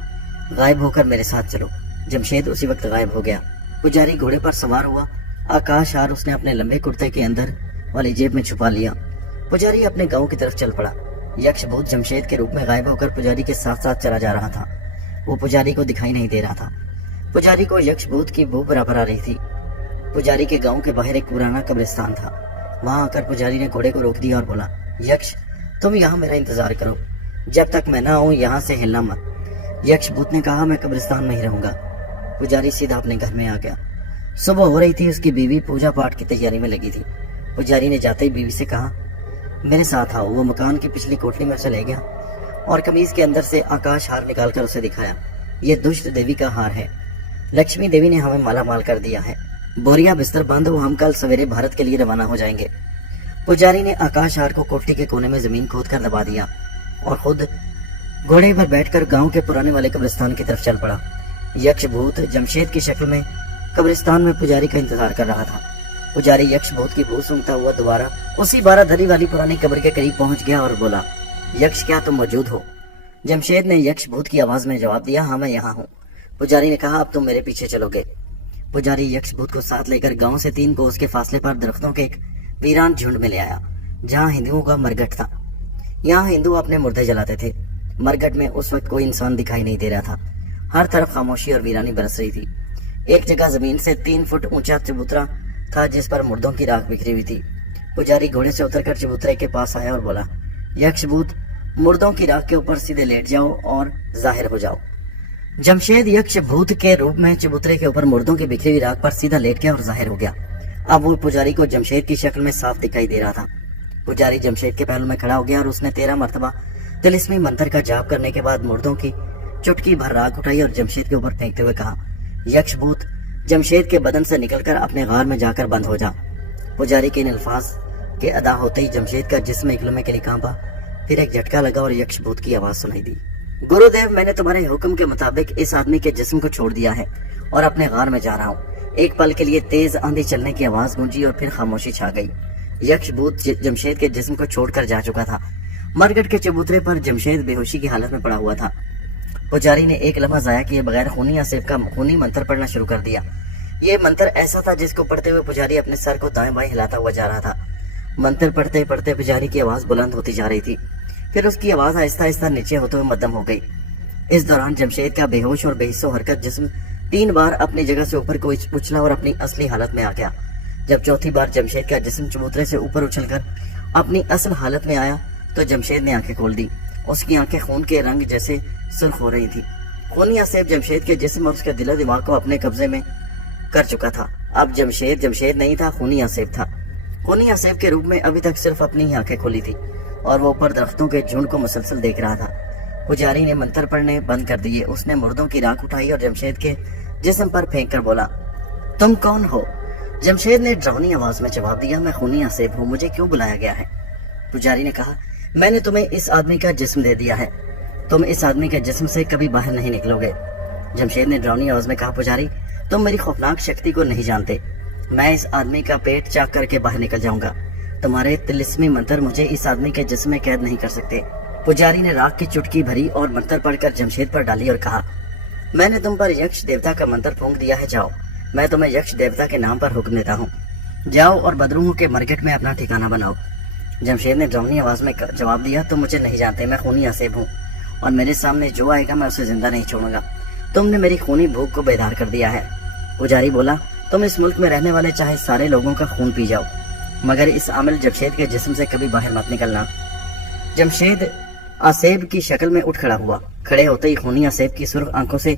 غائب ہو کر میرے ساتھ چلو۔ جمشید اسی وقت غائب ہو گیا۔ پجاری گھوڑے پر سوار ہوا۔ آکاش ہار اس نے اپنے لمبے کرتے کے اندر والی جیب میں چھپا لیا۔ پجاری اپنے گاؤں کی طرف چل پڑا۔ یکش بھوت جمشید کے روپ میں غائب ہو کر پجاری کے ساتھ ساتھ چلا جا رہا تھا۔ وہ پجاری کو دکھائی نہیں دے رہا تھا۔ پجاری کو یکش بھوت کی بو برابر آ رہی تھی۔ پجاری کے گاؤں کے باہر ایک پرانا قبرستان تھا۔ وہاں آ کر پجاری نے گھوڑے کو روک دیا اور بولا، یکش تم یہاں میرا انتظار کرو، جب تک میں نہ آؤں یہاں سے ہلنا مت۔ یکش بھوت نے کہا، میں قبرستان میں ہی رہوں گا۔ پجاری سیدھا اپنے گھر میں آ گیا۔ صبح ہو رہی تھی، اس کی بیوی پوجا پاٹ کی تیاری میں لگی تھی۔ پجاری نے جاتے ہی بیوی سے کہا، میرے ساتھ آؤ۔ وہ مکان کی پچھلی کوٹلی میں اسے لے گیا اور قمیض کے اندر سے آکاش ہار نکال کر اسے دکھایا۔ یہ دشت دیوی کا ہار ہے، لکشمی دیوی نے ہمیں مالا مال کر دیا ہے۔ بوریا بستر باندھو، ہم کل سویرے بھارت کے لیے روانہ ہو جائیں گے۔ پجاری نے آکاش ہار کو کوٹلی کے کونے میں زمین کھود کر دبا دیا اور خود گھوڑے پر بیٹھ کر گاؤں کے پرانے والے قبرستان کی طرف چل پڑا۔ یکش بھوت جمشید کی شکل میں قبرستان میں پجاری کا انتظار کر رہا تھا۔ پجاری یکش بھوت کی بو سونگتا ہوا دوبارہ اسی 12 دھری والی پرانی قبر کے قریب پہنچ گیا اور بولا، یکش کیا تم موجود ہو؟ جمشید نے یکش بھوت کی آواز میں جواب دیا، ہاں میں یہاں ہوں۔ پجاری نے کہا، اب تم میرے پیچھے چلو گے۔ پجاری یکش بھوت کو ساتھ لے کر گاؤں سے 3 کوس کے فاصلے پر درختوں کے ایک ویران جھنڈ میں لے آیا، جہاں ہندوؤں کا مرگٹ تھا۔ یہاں ہندو اپنے مردے جلاتے تھے۔ مرگٹ میں اس وقت کوئی انسان دکھائی نہیں دے رہا تھا۔ ہر طرف خاموشی اور ویرانی برس رہی تھی۔ ایک جگہ زمین سے 3 فٹ اونچا چبوترا تھا جس پر مردوں کی راکھ بکھری ہوئی تھی۔ پجاری گھوڑے سے اتر کر چبوترے کے پاس آیا اور بولا، یکش بھوت مردوں کی راکھ کے اوپر سیدھے لیٹ جاؤ اور ظاہر ہو جاؤ۔ جمشید یکش بھوت کے روپ میں چبوترے کے اوپر مردوں کی بکھری ہوئی راکھ پر سیدھا لیٹ گیا اور ظاہر ہو گیا۔ اب وہ پجاری کو جمشید کی شکل میں صاف دکھائی دے رہا تھا۔ پجاری جمشید کے پہلو میں کھڑا ہو گیا اور اس نے 13 مرتبہ طلسمی منتر کا جاپ کرنے کے بعد مردوں کی چٹکی بھر راکھ اٹھائی اور جمشید کے اوپر پھینکتے ہوئے کہا، یکش بھوت جمشید کے بدن سے نکل کر اپنے غار میں جا کر بند ہو جا۔ پجاری کے ان الفاظ کے ادا ہوتے ہی جمشید کا جسم ایک لمحے کے لیے کانپا، پھر ایک جھٹکا لگا اور یکش بھوت کی آواز سنائی دی، گرو دیو میں نے تمہارے حکم کے مطابق اس آدمی کے جسم کو چھوڑ دیا ہے اور اپنے غار میں جا رہا ہوں۔ ایک پل کے لیے تیز آندھی چلنے کی آواز گونجی اور پھر خاموشی چھا گئی۔ یکش بھوت جمشید کے جسم کو چھوڑ کر جا چکا تھا۔ مرگٹ کے چبوترے پر جمشید بے ہوشی کی حالت میں پڑا ہوا تھا۔ پجاری نے ایک لمحہ ضائع کیے بغیر خونی آصف کا خونی منتر پڑھنا شروع کر دیا۔ یہ منتر ایسا تھا جس کو پڑھتے ہوئے پجاری اپنے سر کو دائیں بائیں ہلاتا ہوا جا رہا تھا۔ मंत्र पढ़ते पढ़ते पुजारी की आवाज बुलंद होती जा रही थी। फिर उसकी आवाज आहिस्ता आहिस्ता नीचे होते हुए मध्यम हो गई। इस दौरान जमशेद का बेहोश और बेहिस्सो हरकत जिस्म 3 बार अपनी जगह से ऊपर को उछला और अपनी असली हालत में आ गया। जब चौथी बार जमशेद का जिस्म चबूतरे से ऊपर उछलकर अपनी असल हालत में आया तो जमशेद ने आंखें खोल दी। उसकी आंखें खून के रंग जैसे सुर्ख हो रही थी। खूनी आसेब जमशेद के जिस्म और उसके दिलो दिमाग को अपने कब्जे में कर चुका था। अब जमशेद नहीं था, खूनी आसेब था। खूनी आसेब के रूप में अभी तक सिर्फ अपनी ही आंखें खोली थी और वो ऊपर दरख्तों के झुंड को मुसलसल देख रहा था। पुजारी ने मंत्र पढ़ने बंद कर दिए। उसने मुर्दों की राख उठाई और जमशेद के जिस्म पर फेंक कर बोला, तुम कौन हो? जमशेद ने डरावनी आवाज में जवाब दिया, मैं खूनी आसेब हूँ, मुझे क्यों बुलाया गया है? पुजारी ने कहा, मैंने तुम्हें इस आदमी का जिस्म दे दिया है, तुम इस आदमी के जिस्म से कभी बाहर नहीं निकलोगे। जमशेद ने डरावनी आवाज में कहा, पुजारी तुम मेरी खौफनाक शक्ति को नहीं जानते, मैं इस आदमी का पेट चाक करके बाहर निकल जाऊंगा। तुम्हारे तिलिस्मी मंत्र मुझे इस आदमी के जिस्म में कैद नहीं कर सकते। पुजारी ने राख की चुटकी भरी और मंत्र पढ़कर जमशेद पर डाली और कहा, मैंने तुम पर यक्ष देवता का मंत्र फूंक दिया है, जाओ, मैं तुम्हें यक्ष देवता के नाम पर हुक्म देता हूँ, जाओ और बदरूहों के मरकट में अपना ठिकाना बनाओ। जमशेद ने डरावनी आवाज में जवाब दिया, तुम मुझे नहीं जानते, मैं खूनी आसेब हूँ और मेरे सामने जो आएगा मैं उसे जिंदा नहीं छोड़ूंगा। तुमने मेरी खूनी भूख को बेदार कर दिया है। पुजारी बोला, तुम इस मुल्क में रहने वाले चाहे सारे लोगों का खून पी जाओ, मगर इस आमिल जमशेद के जिस्म से कभी बाहर मत निकलना। जमशेद आसेब की शक्ल में उठ खड़ा हुआ। खड़े होते ही खूनी आसेब की सुर्ख आंखों से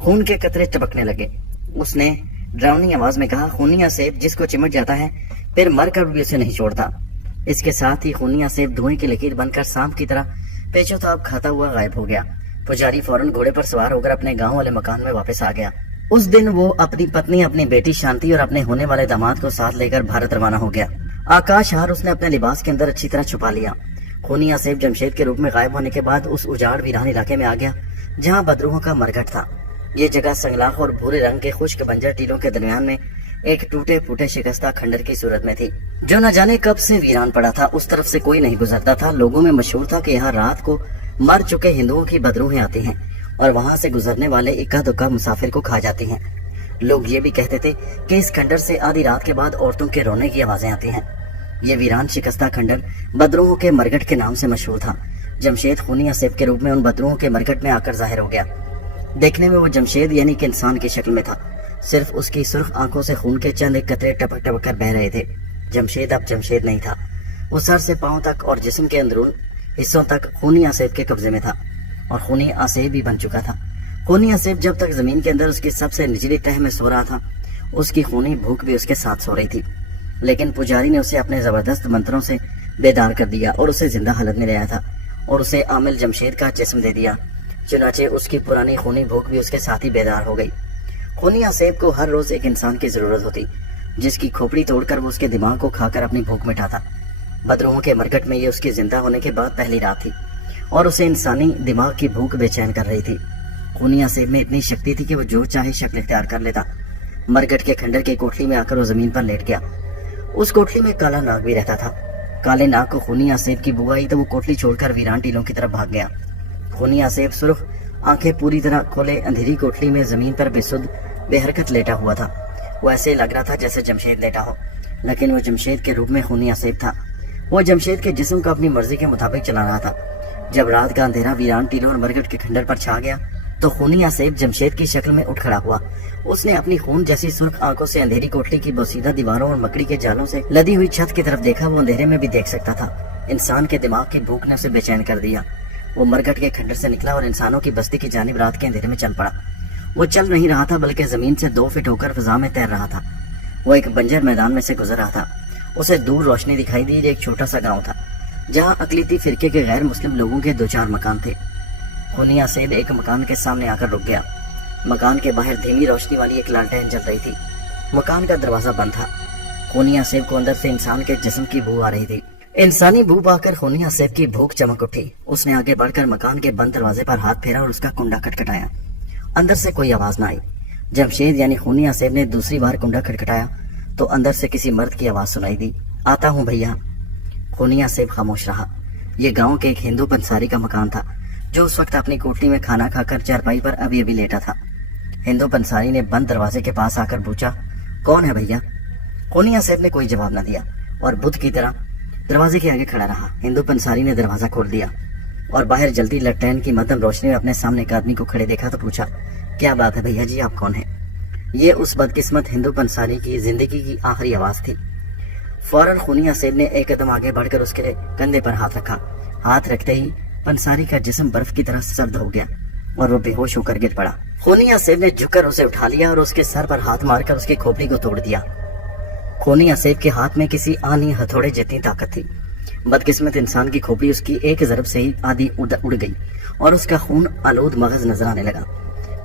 खून के कतरे टपकने लगे। उसने डरावनी आवाज में कहा, खूनी आसेब जिसको चिमट जाता है फिर मर कर भी उसे नहीं छोड़ता। इसके साथ ही खूनी आसेब धुएं की लकीर बनकर सांप की तरह पेचोताब खाता हुआ गायब हो गया। पुजारी फौरन घोड़े पर सवार होकर अपने गांव वाले मकान में वापस आ गया। उस दिन वो अपनी पत्नी, अपनी बेटी शांति और अपने होने वाले दामाद को साथ लेकर भारत रवाना हो गया। आकाश हार उसने अपने लिबास के अंदर अच्छी तरह छुपा लिया। खूनी आसेब जमशेद के रूप में गायब होने के बाद उस उजाड़ वीरान इलाके में आ गया जहाँ बदरूहों का मरघट था। ये जगह संगलाख और भूरे रंग के खुश्क बंजर टीलों के दरमियान में एक टूटे फूटे शिकस्ता खंडर की सूरत में थी, जो न जाने कब से वीरान पड़ा था। उस तरफ से कोई नहीं गुजरता था। लोगों में मशहूर था कि यहाँ रात को मर चुके हिंदुओं की बदरूहें आती हैं और वहाँ से गुजरने वाले इक्का दुक्का मुसाफिर को खा जाती हैं। लोग ये भी कहते थे कि इस खंडर से आधी रात के बाद औरतों के रोने की आवाजें आती हैं। ये वीरान शिकस्ता खंडर बदरूहों के मरघट के नाम से मशहूर था। जमशेद खूनी आसेब के रूप में उन बदरूहों के मरघट में आकर जाहिर हो गया। देखने में वो जमशेद यानी कि इंसान की शक्ल में था। सिर्फ उसकी सुर्ख आंखों से खून के चंद एक कतरे टपक टपक कर बह रहे थे। जमशेद अब जमशेद नहीं था। वो सर से पांव तक और जिस्म के अंदरून हिस्सों तक खूनी आसेब के कब्जे में था और खूनी आसेब भी बन चुका था। खूनी आसेब जब तक जमीन के अंदर उसकी सबसे निचली तह में सो रहा था, उसकी खूनी भूख भी उसके साथ सो रही थी। लेकिन पुजारी ने उसे अपने जबरदस्त मंत्रों से बेदार कर दिया और उसे जिंदा हालत में लाया था और उसे आमिल जमशेद का जिस्म दे दिया। चुनाचे उसकी पुरानी खूनी भूख भी उसके साथ ही बेदार हो गई। खूनी आसेब को हर रोज एक इंसान की जरूरत होती, जिसकी खोपड़ी तोड़कर वो उसके दिमाग को खाकर अपनी भूख मिटाता। बदरूहों के मरकट में ये उसके जिंदा होने के बाद पहली रात थी और उसे इंसानी दिमाग की भूख बेचैन कर रही थी। खूनी आसेब में इतनी शक्ति थी कि वो जो चाहे शक्ल इख्तियार कर लेता। मरकट के खंडर की कोठरी में आकर वो जमीन पर लेट गया। उस कोठरी में काला नाग भी रहता था। काले नाग को खूनी आसेब की बू आई तो वो कोठरी छोड़कर वीरान टीलों की तरफ भाग गया। खूनी आसेब सुर्ख आंखें पूरी तरह खोले अंधेरी कोठरी में जमीन पर बेसुध बेहरकत लेटा हुआ था। वो ऐसे लग रहा था जैसे जमशेद लेटा हो, लेकिन वो जमशेद के रूप में खूनी आसेब था। वो जमशेद के जिस्म को अपनी मर्जी के मुताबिक चला रहा था। जब रात का अंधेरा वीरान टीलों और मरकट के खंडर पर छा गया तो खूनी आसेब जमशेद की शक्ल में उठ खड़ा हुआ। उसने अपनी खून जैसी सुर्ख आंखों से अंधेरी कोठरी की बोसीदा दीवारों और मकड़ी के जालों से लदी हुई छत की तरफ देखा। वो अंधेरे में भी देख सकता था। इंसान के दिमाग की भूख ने उसे बेचैन कर दिया। वो मरकट के खंडर से निकला और इंसानों की बस्ती की जानिब रात के अंधेरे में चल पड़ा। वो चल नहीं रहा था बल्कि जमीन से 2 फीट होकर फिजा में तैर रहा था। वो एक बंजर मैदान में से गुजर रहा था। उसे दूर रोशनी दिखाई दी। एक छोटा सा गाँव था जहाँ अकलीती फिरके के गैर मुस्लिम लोगों के 2-4 मकान थे। खूनी आसेब एक मकान के सामने आकर रुक गया। मकान के बाहर धीमी रोशनी वाली एक लालटेन जल रही थी। मकान का दरवाजा बंद था। खूनी आसेब को अंदर से इंसान के जिस्म की बू आ रही थी। इंसानी बू पाकर खूनी आसेब की भूख चमक उठी। उसने आगे बढ़कर मकान के बंद दरवाजे पर हाथ फेरा और उसका कुंडा खटखटाया। अंदर से कोई आवाज न आई। जमशेद यानी खूनी आसेब ने दूसरी बार कुंडा खटखटाया तो अंदर से किसी मर्द की आवाज सुनाई दी, आता हूँ भैया। खूनी आसेब खामोश रहा। ये गांव के एक हिंदू पंसारी का मकान था जो उस वक्त अपनी कोठरी में खाना खाकर चारपाई पर अभी अभी लेटा था। हिंदू पंसारी ने बंद दरवाजे के पास आकर पूछा, कौन है भैया? खूनी आसेब ने कोई जवाब न दिया और बुद्ध की तरह दरवाजे के आगे खड़ा रहा। हिंदू पंसारी ने दरवाजा खोल दिया और बाहर जलती लैट्रिन की मध्यम रोशनी में अपने सामने एक आदमी को खड़े देखा तो पूछा, क्या बात है भैया जी, आप कौन है? ये उस बदकिस्मत हिंदू पंसारी की जिंदगी की आखिरी आवाज थी। फौरन खूनी आसेब ने एक कदम आगे बढ़कर उसके कंधे पर हाथ रखा। हाथ रखते ही पंसारी का जिस्म बर्फ की तरह सर्द हो गया और वो बेहोश होकर गिर पड़ा। खूनी आसेब ने झुककर उसे उठा लिया और उसके सर पर हाथ मारकर उसकी खोपड़ी को तोड़ दिया। खूनी आसेब के हाथ में किसी आनी हथौड़े जितनी ताकत थी। बदकिस्मत इंसान की खोपड़ी उसकी एक ज़रब से ही आधी उड़ गई और उसका खून आलूद मगज नजर आने लगा।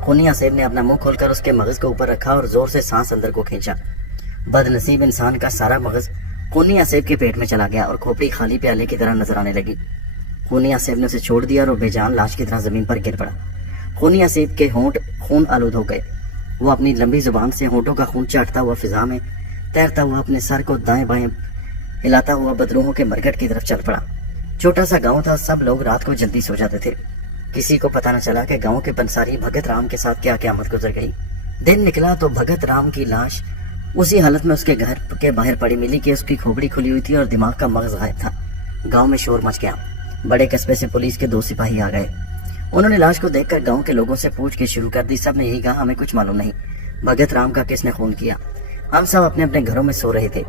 खूनी आसेब ने अपना मुंह खोलकर उसके मगज को ऊपर रखा और जोर से सांस अंदर को खींचा। बदनसीब इंसान का सारा मगज खूनी आसेब के पेट में चला गया और खोपड़ी खाली प्याले की तरह नजर आने लगी। खूनी आसेब ने उसे छोड़ दिया और वो बेजान लाश की तरह जमीन पर गिर पड़ा। खूनी आसेब के होंठ खून आलूद हो गए। वो अपनी लंबी जुबान से होंठों का खून चाटता हुआ फिजा में तैरता हुआ अपने सर को दाएं बाएं हिलाता हुआ बदरूहों के मरघट की तरफ चल पड़ा। छोटा सा गांव था, सब लोग रात को जल्दी सो जाते थे। किसी को पता न चला कि गांव के पंसारी भगत राम के साथ क्या क़यामत गुजर गई। दिन निकला तो भगत राम की लाश उसी हालत में उसके घर के बाहर पड़ी मिली कि उसकी खोपड़ी खुली हुई थी और दिमाग का मगज गायब था। गांव में शोर मच गया। बड़े कस्बे से पुलिस के 2 सिपाही आ गए। उन्होंने लाश को देखकर गांव के लोगों से पूछ के शुरू कर दी। सब ने यही कहा, हमें कुछ मालूम नहीं, भगत राम का किसने खून किया। हम सब अपने अपने घरों में सो रहे थे।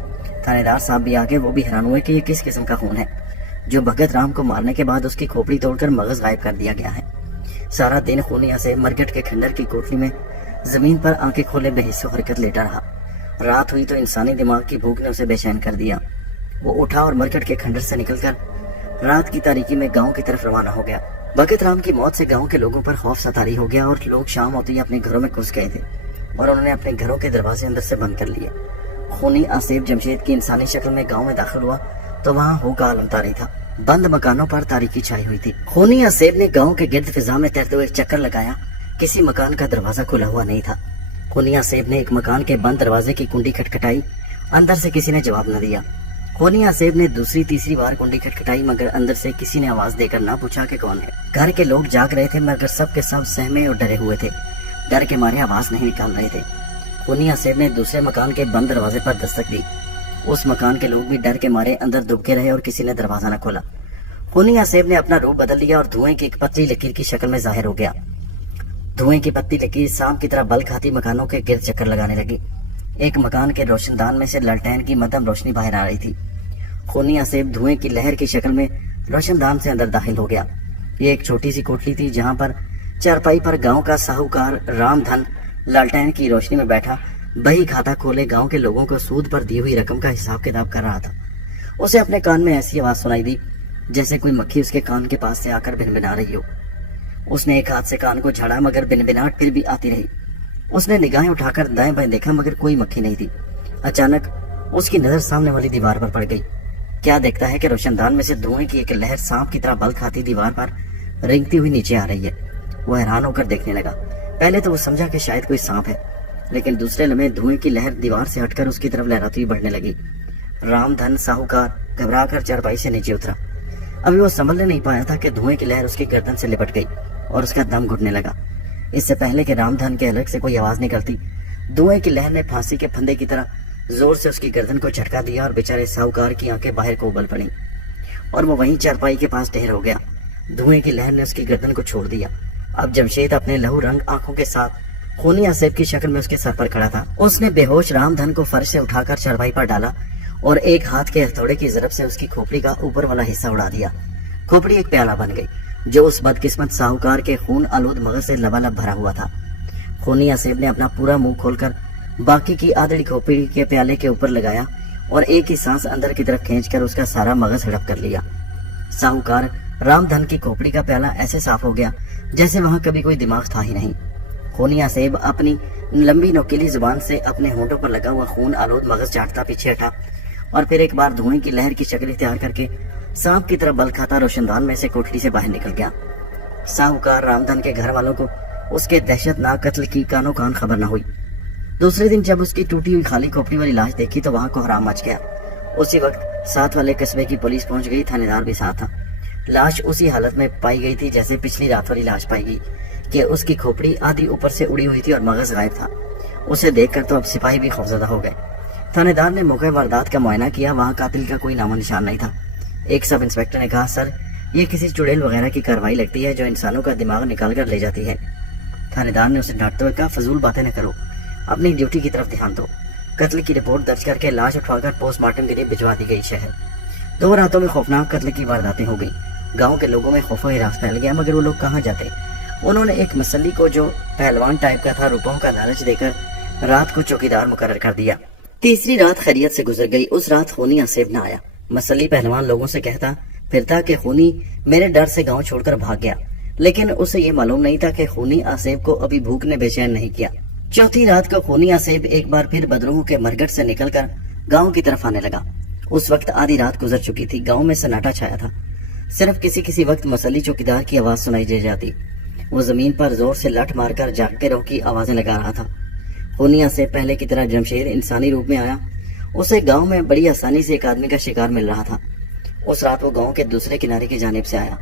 थानेदार साहब भी आगे, वो भी हैरान हुए कि ये किस किस्म का खून है जो भगत राम को मारने के बाद उसकी खोपड़ी तोड़कर मगज गायब कर दिया गया है। सारा दिन खूनी आसेब मरघट के खंडर की कोठरी में जमीन पर आंखें खोले बेहिस्सो हरकत लेटा रहा। रात हुई तो इंसानी दिमाग की भूख ने उसे बेचैन कर दिया। वो उठा और मरघट के खंडर से निकलकर रात की तारीकी में गांव की तरफ रवाना हो गया। भगत राम की मौत से गांव के लोगों पर खौफ सतारी हो गया और लोग शाम होते ही अपने घरों में घुस गए थे और उन्होंने अपने घरों के दरवाजे अंदर से बंद कर लिए। खूनी आसेब जमशेद की इंसानी शक्ल में गांव में दाखिल हुआ तो वहाँ हो का आलम तारी था। बंद मकानों पर तारीकी छाई हुई थी। खूनी आसेब ने गांव के गिर्द फिजा में तैरते हुए चक्कर लगाया। किसी मकान का दरवाजा खुला हुआ नहीं था। खूनी आसेब ने एक मकान के बंद दरवाजे की कुंडी खटखटाई। अंदर से किसी ने जवाब न दिया। खूनी आसेब ने दूसरी तीसरी बार कुंडी खटखटाई मगर अंदर से किसी ने आवाज देकर ना पूछा कि कौन है। घर के लोग जाग रहे थे मगर सब के सब सहमे और डरे हुए थे। डर के मारे आवाज नहीं निकाल रहे थे। खूनी आसेब ने दूसरे मकान के बंद दरवाजे पर दस्तक दी। उस मकान के लोग भी डर के मारे अंदर दुबके रहे और किसी ने दरवाजा न खोला। खूनी आसेब ने अपना रूप बदल लिया और धुएं की एक पतली लकीर की शक्ल में जाहिर हो गया। धुएं की पतली लकीर सांप की तरह बल खाती मकानों के गिर्द चक्कर लगाने लगी। एक मकान के रोशनदान में से ललटेन की मध्यम रोशनी बाहर आ रही थी। खूनी आसेब धुएं की लहर की शक्ल में रोशनदान से अंदर दाखिल हो गया। ये एक छोटी सी कोठरी थी जहाँ पर चारपाई पर गांव का साहूकार रामधन लालटेन की रोशनी में बैठा बही खाता खोले गांव के लोगों को सूद पर दी हुई रकम का हिसाब किताब कर रहा था। उसे अपने कान में ऐसी आवाज सुनाई दी जैसे कोई मक्खी उसके कान के पास से आकर भिनभिना रही हो। उसने एक हाथ से कान को झाड़ा मगर भिनभिनाहट फिर भी आती रही। उसने निगाहें उठाकर दाएं बाएं देखा मगर कोई मक्खी नहीं थी। अचानक उसकी नजर सामने वाली दीवार पर पड़ गई। क्या देखता है कि रोशनदान में से धुएं की एक लहर सांप की तरह बल खाती दीवार पर रेंगती हुई नीचे आ रही है। वो हैरान होकर देखने लगा। पहले तो वो समझा कि शायद कोई सांप है, लेकिन दूसरे लम्हे धुएं की लहर दीवार से हटकर उसकी तरफ लहराती हुई बढ़ने लगी। रामधन साहूकार घबराकर चारपाई से नीचे उतरा। अभी वो संभलने नहीं पाया था कि धुएं की लहर उसकी गर्दन से लिपट गई और उसका दम घुटने लगा। इससे पहले कि रामधन के हलक से कोई आवाज निकलती, धुएं की लहर ने फांसी के फंदे की तरह जोर से उसकी गर्दन को झटका दिया और बेचारे साहूकार की आंखें बाहर को उबल पड़ी और वो वहीं चारपाई के पास ढेर हो गया। धुएं की लहर ने उसकी गर्दन को छोड़ दिया। अब जमशेद अपने लहू रंग आंखों के साथ खूनी आसेब की शक्ल में उसके सर पर खड़ा था। उसने बेहोश रामधन को फर्श से उठाकर चारपाई पर डाला और एक हाथ के हथौड़े की जरब से उसकी खोपड़ी का ऊपर वाला हिस्सा उड़ा दिया। खोपड़ी एक प्याला बन गई जो उस बदकिस्मत साहूकार के खून आलूद मगज से लबालब भरा हुआ था। खूनी आसेब ने अपना पूरा मुंह खोलकर बाकी की आधड़ी खोपड़ी के प्याले के ऊपर लगाया और एक ही सांस अंदर की तरफ खींचकर उसका सारा मगज हड़प कर लिया। साहूकार रामधन की खोपड़ी का प्याला ऐसे साफ हो गया जैसे वहां कभी कोई दिमाग था ही नहीं। खूनी आसेब अपनी लंबी नोकीली जुबान से अपने होंठों पर लगा हुआ खून आलूद मगज चाटता पीछे हटा और फिर एक बार धुएं की लहर की शक्ल इख्तियार करके सांप की तरह बल खाता रोशनदान में से कोठरी से बाहर निकल गया। साहूकार रामधन के घर वालों को उसके दहशतनाक कत्ल की कानो कान खबर न हुई। दूसरे दिन जब उसकी टूटी हुई खाली खोपड़ी वाली लाश देखी तो वहां कोहराम मच गया। उसी वक्त साथ वाले कस्बे की पुलिस पहुंच गई। थानेदार भी साथ था। लाश उसी हालत में पाई गई थी जैसे पिछली रात वाली लाश पाई गई कि उसकी खोपड़ी आधी ऊपर से उड़ी हुई थी और मगज गायब था। उसे देखकर तो अब सिपाही भी खौफजदा हो गए। थानेदार ने मौके वारदात का मुआयना किया। वहां कातिल का कोई नामो निशान नहीं था। ایک سب انسپیکٹر نے کہا سر یہ کسی چڑیل وغیرہ کی کارروائی لگتی ہے جو انسانوں کا دماغ نکال کر لے جاتی ہے۔ تھانے دار نے اسے ڈانٹتے ہوئے کہا فضول باتیں نہ کرو، اپنی ڈیوٹی کی طرف دھیان دو۔ قتل کی رپورٹ درج کر کے لاش اٹھوا کر پوسٹ مارٹم کے لیے بھجوا دی گئی شہر۔ 2 راتوں میں خوفناک قتل کی وارداتیں ہو گئی۔ گاؤں کے لوگوں میں خوف و ہراس پھیل گیا، مگر وہ لوگ کہاں جاتے؟ انہوں نے ایک مسلی کو جو پہلوان ٹائپ کا تھا روپوں کا لالچ دے کر رات کو چوکیدار مقرر کر دیا۔ تیسری رات خیریت سے گزر گئی۔ اس رات خونی آصف نہ آیا۔ مسلی پہلوان لوگوں سے کہتا پھرتا کہ خونی میرے ڈر سے گاؤں چھوڑ کر بھاگ گیا، لیکن اسے یہ معلوم نہیں تھا کہ خونی آصف کو ابھی بھوک نے بے چین نہیں کیا۔ چوتھی رات کو خونی آصف ایک بار پھر بدروہوں کے مرگٹ سے نکل کر گاؤں کی طرف آنے لگا۔ اس وقت آدھی رات گزر چکی تھی، گاؤں میں سناٹا چھایا تھا، صرف کسی وقت مسلی چوکیدار کی آواز سنائی دے جاتی۔ وہ زمین پر زور سے لٹ مار کر جاگتے رہو کی آوازیں لگا رہا تھا۔ خونی آصف پہلے کی طرح جمشید انسانی روپ میں آیا۔ اسے گاؤں میں بڑی آسانی سے ایک آدمی کا شکار مل رہا تھا۔ اس رات وہ گاؤں کے دوسرے کنارے کی جانب سے آیا۔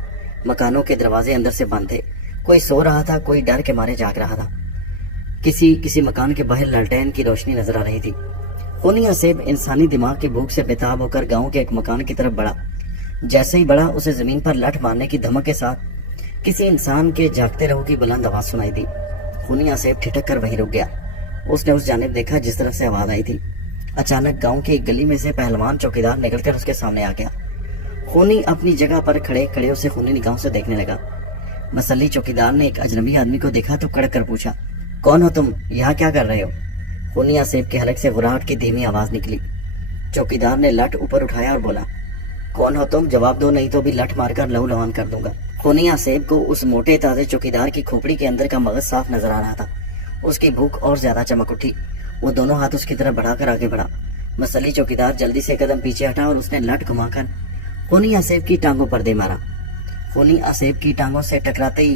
مکانوں کے دروازے اندر سے بند تھے، کوئی سو رہا تھا، کوئی ڈر کے مارے جاگ رہا تھا۔ کسی مکان کے باہر لالٹین کی روشنی نظر آ رہی تھی۔ خونی آصف انسانی دماغ کی بھوک سے بےتاب ہو کر گاؤں کے ایک مکان کی طرف بڑھا۔ جیسے ہی بڑھا اسے زمین پر لٹ مارنے کی دھمک کے ساتھ کسی انسان کے جاگتے رہو کی بلند آواز سنائی دی۔ خونی آصف ٹھٹک کر وہیں رک گیا۔ اس نے اس جانب دیکھا جس طرف سے آواز آئی تھی۔ اچانک گاؤں کی ایک گلی میں سے پہلوان چوکیدار نکل کر اس کے سامنے آ گیا۔ خونی اپنی جگہ پر کھڑے اسے خونی نگاہوں سے دیکھنے لگا۔ مسلی چوکیدار نے ایک اجنبی آدمی کو دیکھا تو کڑک کر پوچھا کون ہو تم، یہاں کیا کر رہے ہو؟ خونی آصف کے حلق سے غراٹ کی دھیمی آواز نکلی۔ چوکیدار نے لٹ اوپر اٹھایا اور بولا کون ہو تم، جواب دو نہیں تو بھی لٹ مار کر لہو لہان کر دوں گا۔ خونی آصف کو اس موٹے تازے چوکیدار کی کھوپڑی کے اندر کا مغز صاف نظر آ رہا تھا۔ اس کی بھوک اور زیادہ چمک اٹھی۔ وہ دونوں ہاتھ اس کی طرف بڑھا کر آگے بڑھا۔ مسلی چوکیدار جلدی سے قدم پیچھے ہٹا اور اس نے لٹ گھما کر خونی آصف کی ٹانگوں پر دے مارا۔ خونی آصف کی ٹانگوں سے ٹکراتے ہی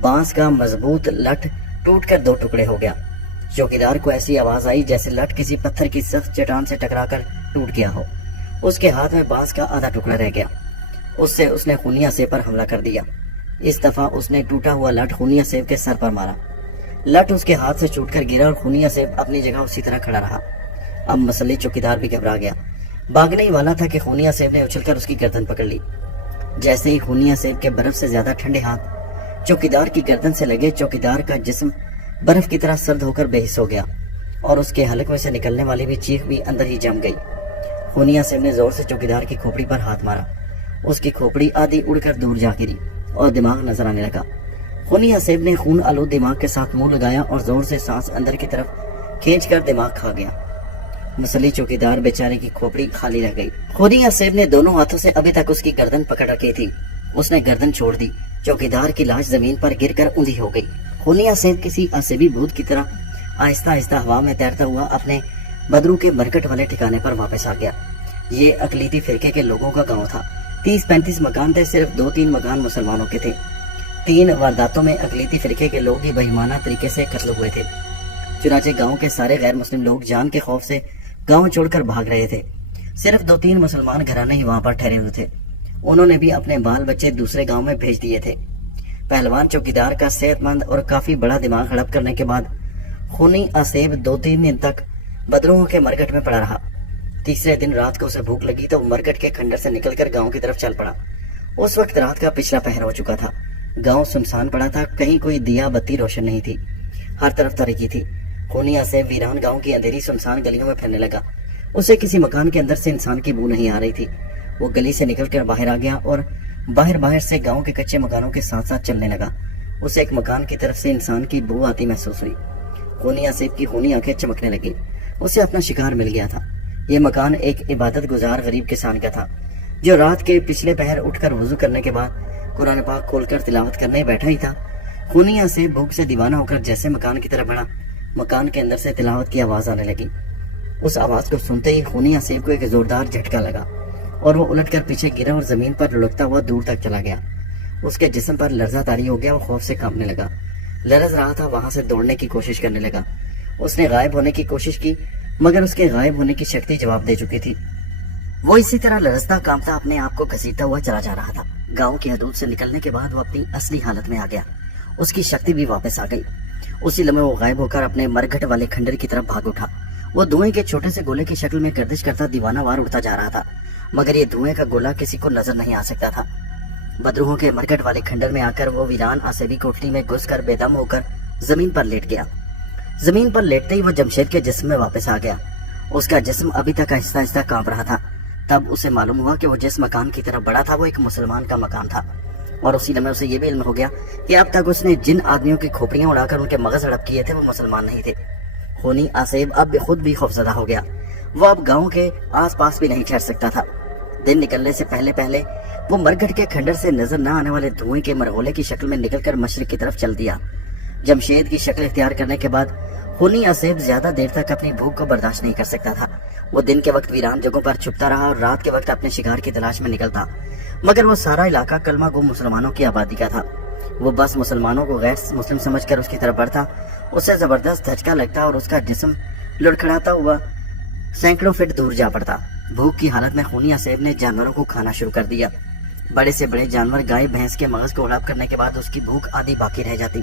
بانس کا مضبوط لٹ ٹوٹ کر 2 ٹکڑے ہو گیا۔ چوکیدار کو ایسی آواز آئی جیسے لٹ کسی پتھر کی سخت چٹان سے ٹکرا کر ٹوٹ گیا ہو۔ اس کے ہاتھ میں بانس کا آدھا ٹکڑا رہ گیا۔ اس نے خونی آصف پر حملہ کر دیا۔ اس دفعہ اس نے ٹوٹا ہوا لٹ خونی آصف کے سر پر مارا۔ لٹ اس کے ہاتھ سے چھوٹ کر گرا اور خونی آصف اپنی جگہ اسی طرح کھڑا رہا۔ اب مسلی چوکیدار بھی گھبرا گیا، بھاگنے ہی والا تھا کہ خونی آصف نے اچھل کر اس کی گردن پکڑ لی۔ جیسے ہی خونی آصف کے برف سے زیادہ ٹھنڈے ہاتھ چوکیدار کی گردن سے لگے، چوکیدار کا جسم برف کی طرح سرد ہو کر بے حس ہو گیا اور اس کے حلق میں سے نکلنے والی بھی چیخ بھی اندر ہی جم گئی۔ خونی آصف نے زور سے چوکیدار کی کھوپڑی پر ہاتھ مارا۔ اس کی کھوپڑی آدھی اڑ کر دور جا گری اور دماغ نظر آنے لگا۔ خونی آصف نے خون آلود دماغ کے ساتھ منہ لگایا اور زور سے سانس اندر کی طرف کھینچ کر دماغ کھا گیا۔ مسلی چوکیدار بیچارے کی کھوپڑی خالی رہ گئی۔ خونی آصف نے دونوں ہاتھوں سے ابھی تک اس کی گردن پکڑ رکھی تھی۔ اس نے گردن چھوڑ دی۔ چوکیدار کی لاش زمین پر گر کر اوندھی ہو گئی۔ خونی آصف کسی عصبی بھوت کی طرح آہستہ آہستہ ہوا میں تیرتا ہوا اپنے بدرو کے مرکٹ والے ٹھکانے پر واپس آ گیا۔ یہ اقلیتی فرقے کے لوگوں کا گاؤں تھا۔ 30-35 مکان تھے، صرف 2-3 مکان مسلمانوں کے تھے۔ 3 وارداتوں میں اقلیتی فرقے کے لوگ ہی بہیمانہ طریقے سے قتل ہوئے تھے۔ چنانچہ گاؤں کے سارے غیر مسلم لوگ جان کے خوف سے گاؤں چھوڑ کر بھاگ رہے تھے۔ صرف 2-3 مسلمان گھرانے ہی وہاں پر ٹھہرے ہوئے تھے۔ انہوں نے بھی اپنے بال بچے دوسرے گاؤں میں بھیج دیے تھے۔ پہلوان چوکیدار کا صحت مند اور کافی بڑا دماغ ہڑپ کرنے کے بعد خونی آصف 2-3 دن تک بدروہوں کے مرکٹ میں پڑا رہا۔ تیسرے دن رات کو اسے بھوک لگی تو وہ مرکٹ کے کھنڈر سے نکل کر گاؤں کی طرف چل پڑا۔ اس وقت رات کا پچھلا پہر ہو چکا تھا۔ گاؤں سنسان پڑا تھا، کہیں کوئی دیا بتی روشن نہیں تھی، ہر طرف تاریکی تھی۔ خونی آصف ویران گاؤں کی اندھیری سنسان گلیوں میں پھرنے لگا۔ اسے کسی مکان کے اندر سے انسان کی بو نہیں آ رہی تھی۔ وہ گلی سے نکل کر باہر آ گیا اور باہر سے گاؤں کے کچے مکانوں کے ساتھ ساتھ چلنے لگا۔ اسے ایک مکان کی طرف سے انسان کی بو آتی محسوس ہوئی۔ خونی آصف کی خونی آنکھیں چمکنے لگی۔ اسے اپنا شکار مل گیا تھا۔ یہ مکان ایک عبادت گزار غریب کسان کا تھا جو رات کے پچھلے پہر اٹھ کر وضو کرنے کے بعد قرآن پاک کھول کر تلاوت کرنے بیٹھا ہی تھا۔ خونی آصف بھوک سے دیوانہ ہو کر جیسے مکان کی طرف بڑھا، مکان کے اندر سے تلاوت کی آواز آنے لگی۔ اس آواز کو سنتے ہی خونی آصف کو ایک زوردار جھٹکا لگا اور وہ الٹ کر پیچھے گرا اور زمین پر لڑکتا ہوا دور تک چلا گیا۔ اس کے جسم پر لرزہ طاری ہو گیا، وہ خوف سے کانپنے لگا، لرز رہا تھا، وہاں سے دوڑنے کی کوشش کرنے لگا۔ اس نے غائب ہونے کی کوشش کی مگر اس کے غائب ہونے کی شکتی جواب دے چکی تھی۔ وہ اسی طرح لرزتا کانپتا اپنے آپ کو گھسیٹتا ہوا چلا جا رہا تھا۔ گاؤں کی حدود سے نکلنے کے بعد وہ اپنی اصلی حالت میں آ گیا۔ اس کی شکتی بھی واپس آ گئی۔ اسی لمحے وہ غائب ہو کر اپنے مرگھٹ والے کھنڈر کی طرف بھاگ اٹھا۔ وہ دھوئیں کے چھوٹے سے گولے کی شکل میں گردش کرتا دیوانہ وار اڑتا جا رہا تھا۔ मगर ये धुएं का गोला किसी को नजर नहीं आ सकता था। बदरूहों के मरकट वाले खंडर में आकर वो वीरान आसेबी कोठरी में घुसकर बेदम होकर जमीन पर लेट गया। जमीन पर लेटते ही वो जमशेद के जिस्म में वापस आ गया। उसका जिस्म अभी तक आहिस्ता आहिस्ता कांप रहा था। तब उसे मालूम हुआ कि वो जिस मकान की तरफ बढ़ा था वो एक मुसलमान का मकान था, और उसी लम्हे उसे ये भी इल्म हो गया कि अब तक उसने जिन आदमियों की खोपड़ियां उड़ाकर उनके मगज हड़प किए थे वो मुसलमान नहीं थे। खूनी आसेब अब खुद भी खौफजदा हो गया। वो अब गांव के आस पास भी नहीं ठहर सकता था। दिन निकलने से पहले पहले वो मरघट के खंडर से नजर न आने वाले धुएं के मरगोले की शक्ल में निकलकर मशरिक की तरफ चल दिया। जमशेद की शक्ल इख्तियार करने के बाद खूनी आसेब ज्यादा देर तक अपनी भूख को बर्दाश्त नहीं कर सकता था। वो दिन के वक्त वीरान जगहों पर छुपता रहा और रात के वक्त अपने शिकार की तलाश में निकलता, मगर वो सारा इलाका कलमा गो मुसलमानों की आबादी का था। वो बस मुसलमानों को गैर मुस्लिम समझकर उसकी तरफ बढ़ता, उससे जबरदस्त धचका लगता और उसका जिस्म लुढ़खड़ाता हुआ सैकड़ों फीट दूर जा पड़ता। भूख की हालत में खूनी आसेब ने जानवरों को खाना शुरू कर दिया। बड़े से बड़े जानवर गाय भैंस के मगज को उड़ाप करने के बाद उसकी भूख आधी बाकी रह जाती।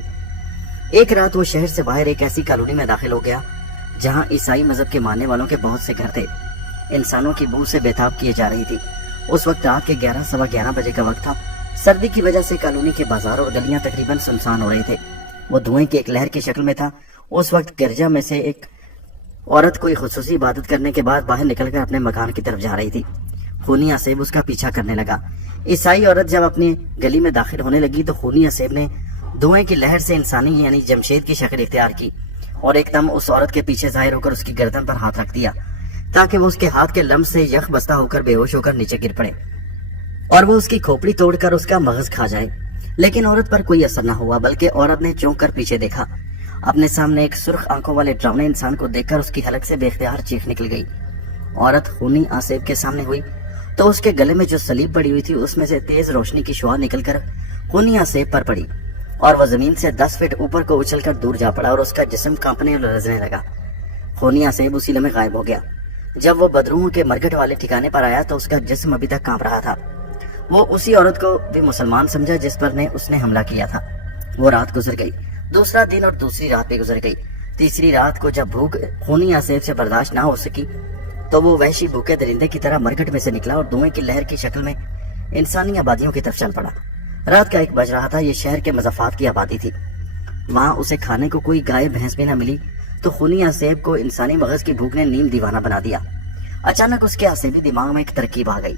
एक रात वो शहर से बाहर एक ऐसी कॉलोनी में दाखिल हो गया जहां ईसाई मजहब के मानने वालों के बहुत से घर थे। इंसानों की बू से बेताब किए जा रही थी। उस वक्त रात के 11 सवा 11 बजे का वक्त था। सर्दी की वजह से कॉलोनी के बाजार और गलियां तकरीबन सुनसान हो रहे थे। वो धुएं की एक लहर की शक्ल में था। उस वक्त गिरजा में से एक औरत कोई खुसूसी इबादत करने के बाद बाहर निकलकर अपने मकान की तरफ जा रही थी। खूनी आसेब उसका पीछा करने लगा। ईसाई औरत जब अपनी गली में दाखिल होने लगी तो खूनी आसेब ने धुएं की लहर से इंसानी यानी जमशेद की शक्ल इख्तियार की और एकदम उस औरत के पीछे जाहिर होकर उसकी गर्दन पर हाथ रख दिया ताकि वो उसके हाथ के लम्स से यख बस्ता होकर बेहोश होकर नीचे गिर पड़े और वो उसकी खोपड़ी तोड़कर उसका मगज खा जाए। लेकिन औरत पर कोई असर न हुआ, बल्कि औरत ने चौंक कर पीछे देखा। अपने सामने एक सुर्ख आंखों वाले डरावने इंसान को देखकर उसकी हलक से बेख्तियार चीख निकल गई। औरत खूनी आसेब के सामने हुई तो उसके गले में जो सलीब पड़ी हुई थी उसमें से तेज रोशनी की शुआ निकलकर खूनी आसेब पर पड़ी और वह जमीन से 10 फीट ऊपर को उछलकर दूर जा पड़ा और उसका जिस्म कांपने और लरजने लगा। खूनी आसेब उसी लम्हे गायब हो गया। जब वो बदरूहों के मरघट वाले ठिकाने पर आया तो उसका जिस्म अभी तक कांप रहा था। वो उसी औरत को भी मुसलमान समझा जिस पर ने उसने हमला किया था। वो रात गुजर गई, दूसरा दिन और दूसरी रात भी गुजर गई। तीसरी रात को जब भूख खूनी आसेब से बर्दाश्त ना हो सकी तो वो वहशी भूखे दरिंदे की तरह मरघट में से निकला और धुएं की लहर की शक्ल में इंसानी आबादियों की तरफ चल पड़ा। रात का 1 बज रहा था। ये शहर के मज़ाफात की आबादी थी। वहां उसे खाने को कोई गाय भैंस भी न मिली तो खूनी आसेब को इंसानी मगज की भूख ने नीम दीवाना बना दिया। अचानक उसके आसेबी दिमाग में एक तरकीब आ गई।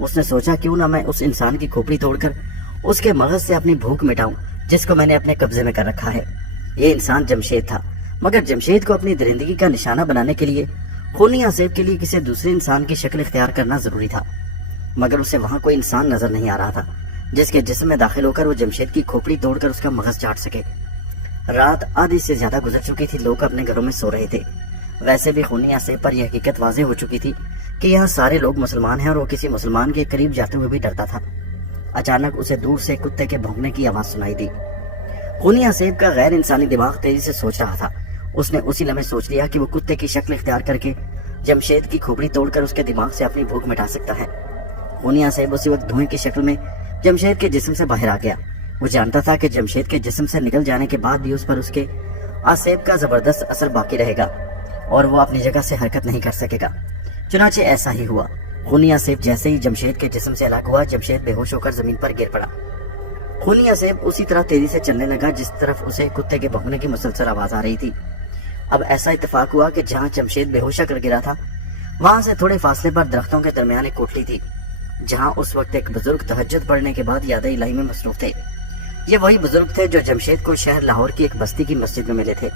उसने सोचा क्यों ना मैं उस इंसान की खोपड़ी तोड़कर उसके मगज से अपनी भूख मिटाऊं जिसको मैंने अपने कब्जे में कर रखा है। ये इंसान जमशेद था, मगर जमशेद को अपनी दरिंदगी का निशाना बनाने के लिए खूनी आसेब के लिए किसी दूसरे इंसान की शक्ल इख्तियार करना जरूरी था। मगर उसे वहां कोई इंसान नजर नहीं आ रहा था जिसके जिस्म में दाखिल होकर वो जमशेद की खोपड़ी तोड़कर उसका मगज चाट सके। रात आधी से ज्यादा गुजर चुकी थी। लोग अपने घरों में सो रहे थे। वैसे भी खूनी आसेब पर यह हकीकत वाज़ेह हो चुकी थी कि यहाँ सारे लोग मुसलमान हैं और वो किसी मुसलमान के करीब जाते हुए भी डरता था। अचानक उसे दूर से कुत्ते के भौंकने की आवाज सुनाई दी। खूनी आसेब का गैर इंसानी दिमाग तेजी से सोच रहा था। उसने उसी लम्हे सोच लिया कि वो कुत्ते की शक्ल इख्तियार करके जमशेद की खोपड़ी तोड़कर उसके दिमाग से अपनी भूख मिटा सकता है। खूनी आसेब उसी वक्त धुएं की शक्ल में जमशेद के जिस्म से बाहर आ गया। वो जानता था कि जमशेद के जिस्म से निकल जाने के बाद भी उस पर उसके आसेब का जबरदस्त असर बाकी रहेगा और वो अपनी जगह से हरकत नहीं कर सकेगा। चुनाचे ऐसा ही हुआ। खूनी आसेब जैसे ही जमशेद के जिस्म से अलग हुआ, जमशेद बेहोश होकर जमीन पर गिर पड़ा। खूनी आसेब उसी तरह तेजी से चलने लगा जिस तरफ उसे कुत्ते के भौंकने की मुसलसल आवाज आ रही थी। अब ऐसा इत्तेफाक हुआ कि जहां जमशेद बेहोश कर गिरा था वहां से थोड़े फासले पर दरख्तों के दरमियान एक कोठरी थी जहां उस वक्त एक बुजुर्ग तहज्जुद पढ़ने के बाद याद इलाही में मसरूफ थे। ये वही बुजुर्ग थे जो जमशेद को शहर लाहौर की एक बस्ती की मस्जिद में मिले थे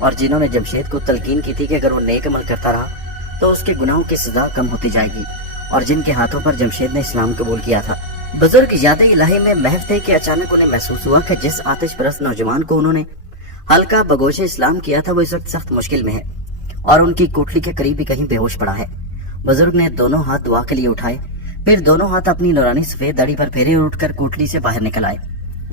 और जिन्होंने जमशेद को तलकीन की थी कि अगर वो नेक अमल करता रहा तो उसके गुनाहों की सजा कम होती जाएगी और जिनके हाथों पर जमशेद ने इस्लाम कबूल किया था। बुजुर्ग याद इलाही में महव थे कि अचानक उन्हें महसूस हुआ कि जिस आतिश परस्त नौजवान को उन्होंने हल्का बगोशे इस्लाम किया था वो इस वक्त सख्त मुश्किल में है और उनकी कोठरी के करीब ही कहीं बेहोश पड़ा है। बुजुर्ग ने दोनों हाथ दुआ के लिए उठाए, फिर दोनों हाथ अपनी नौरानी सफेद दाढ़ी पर फेरे और उठकर कोठरी से बाहर निकल आए।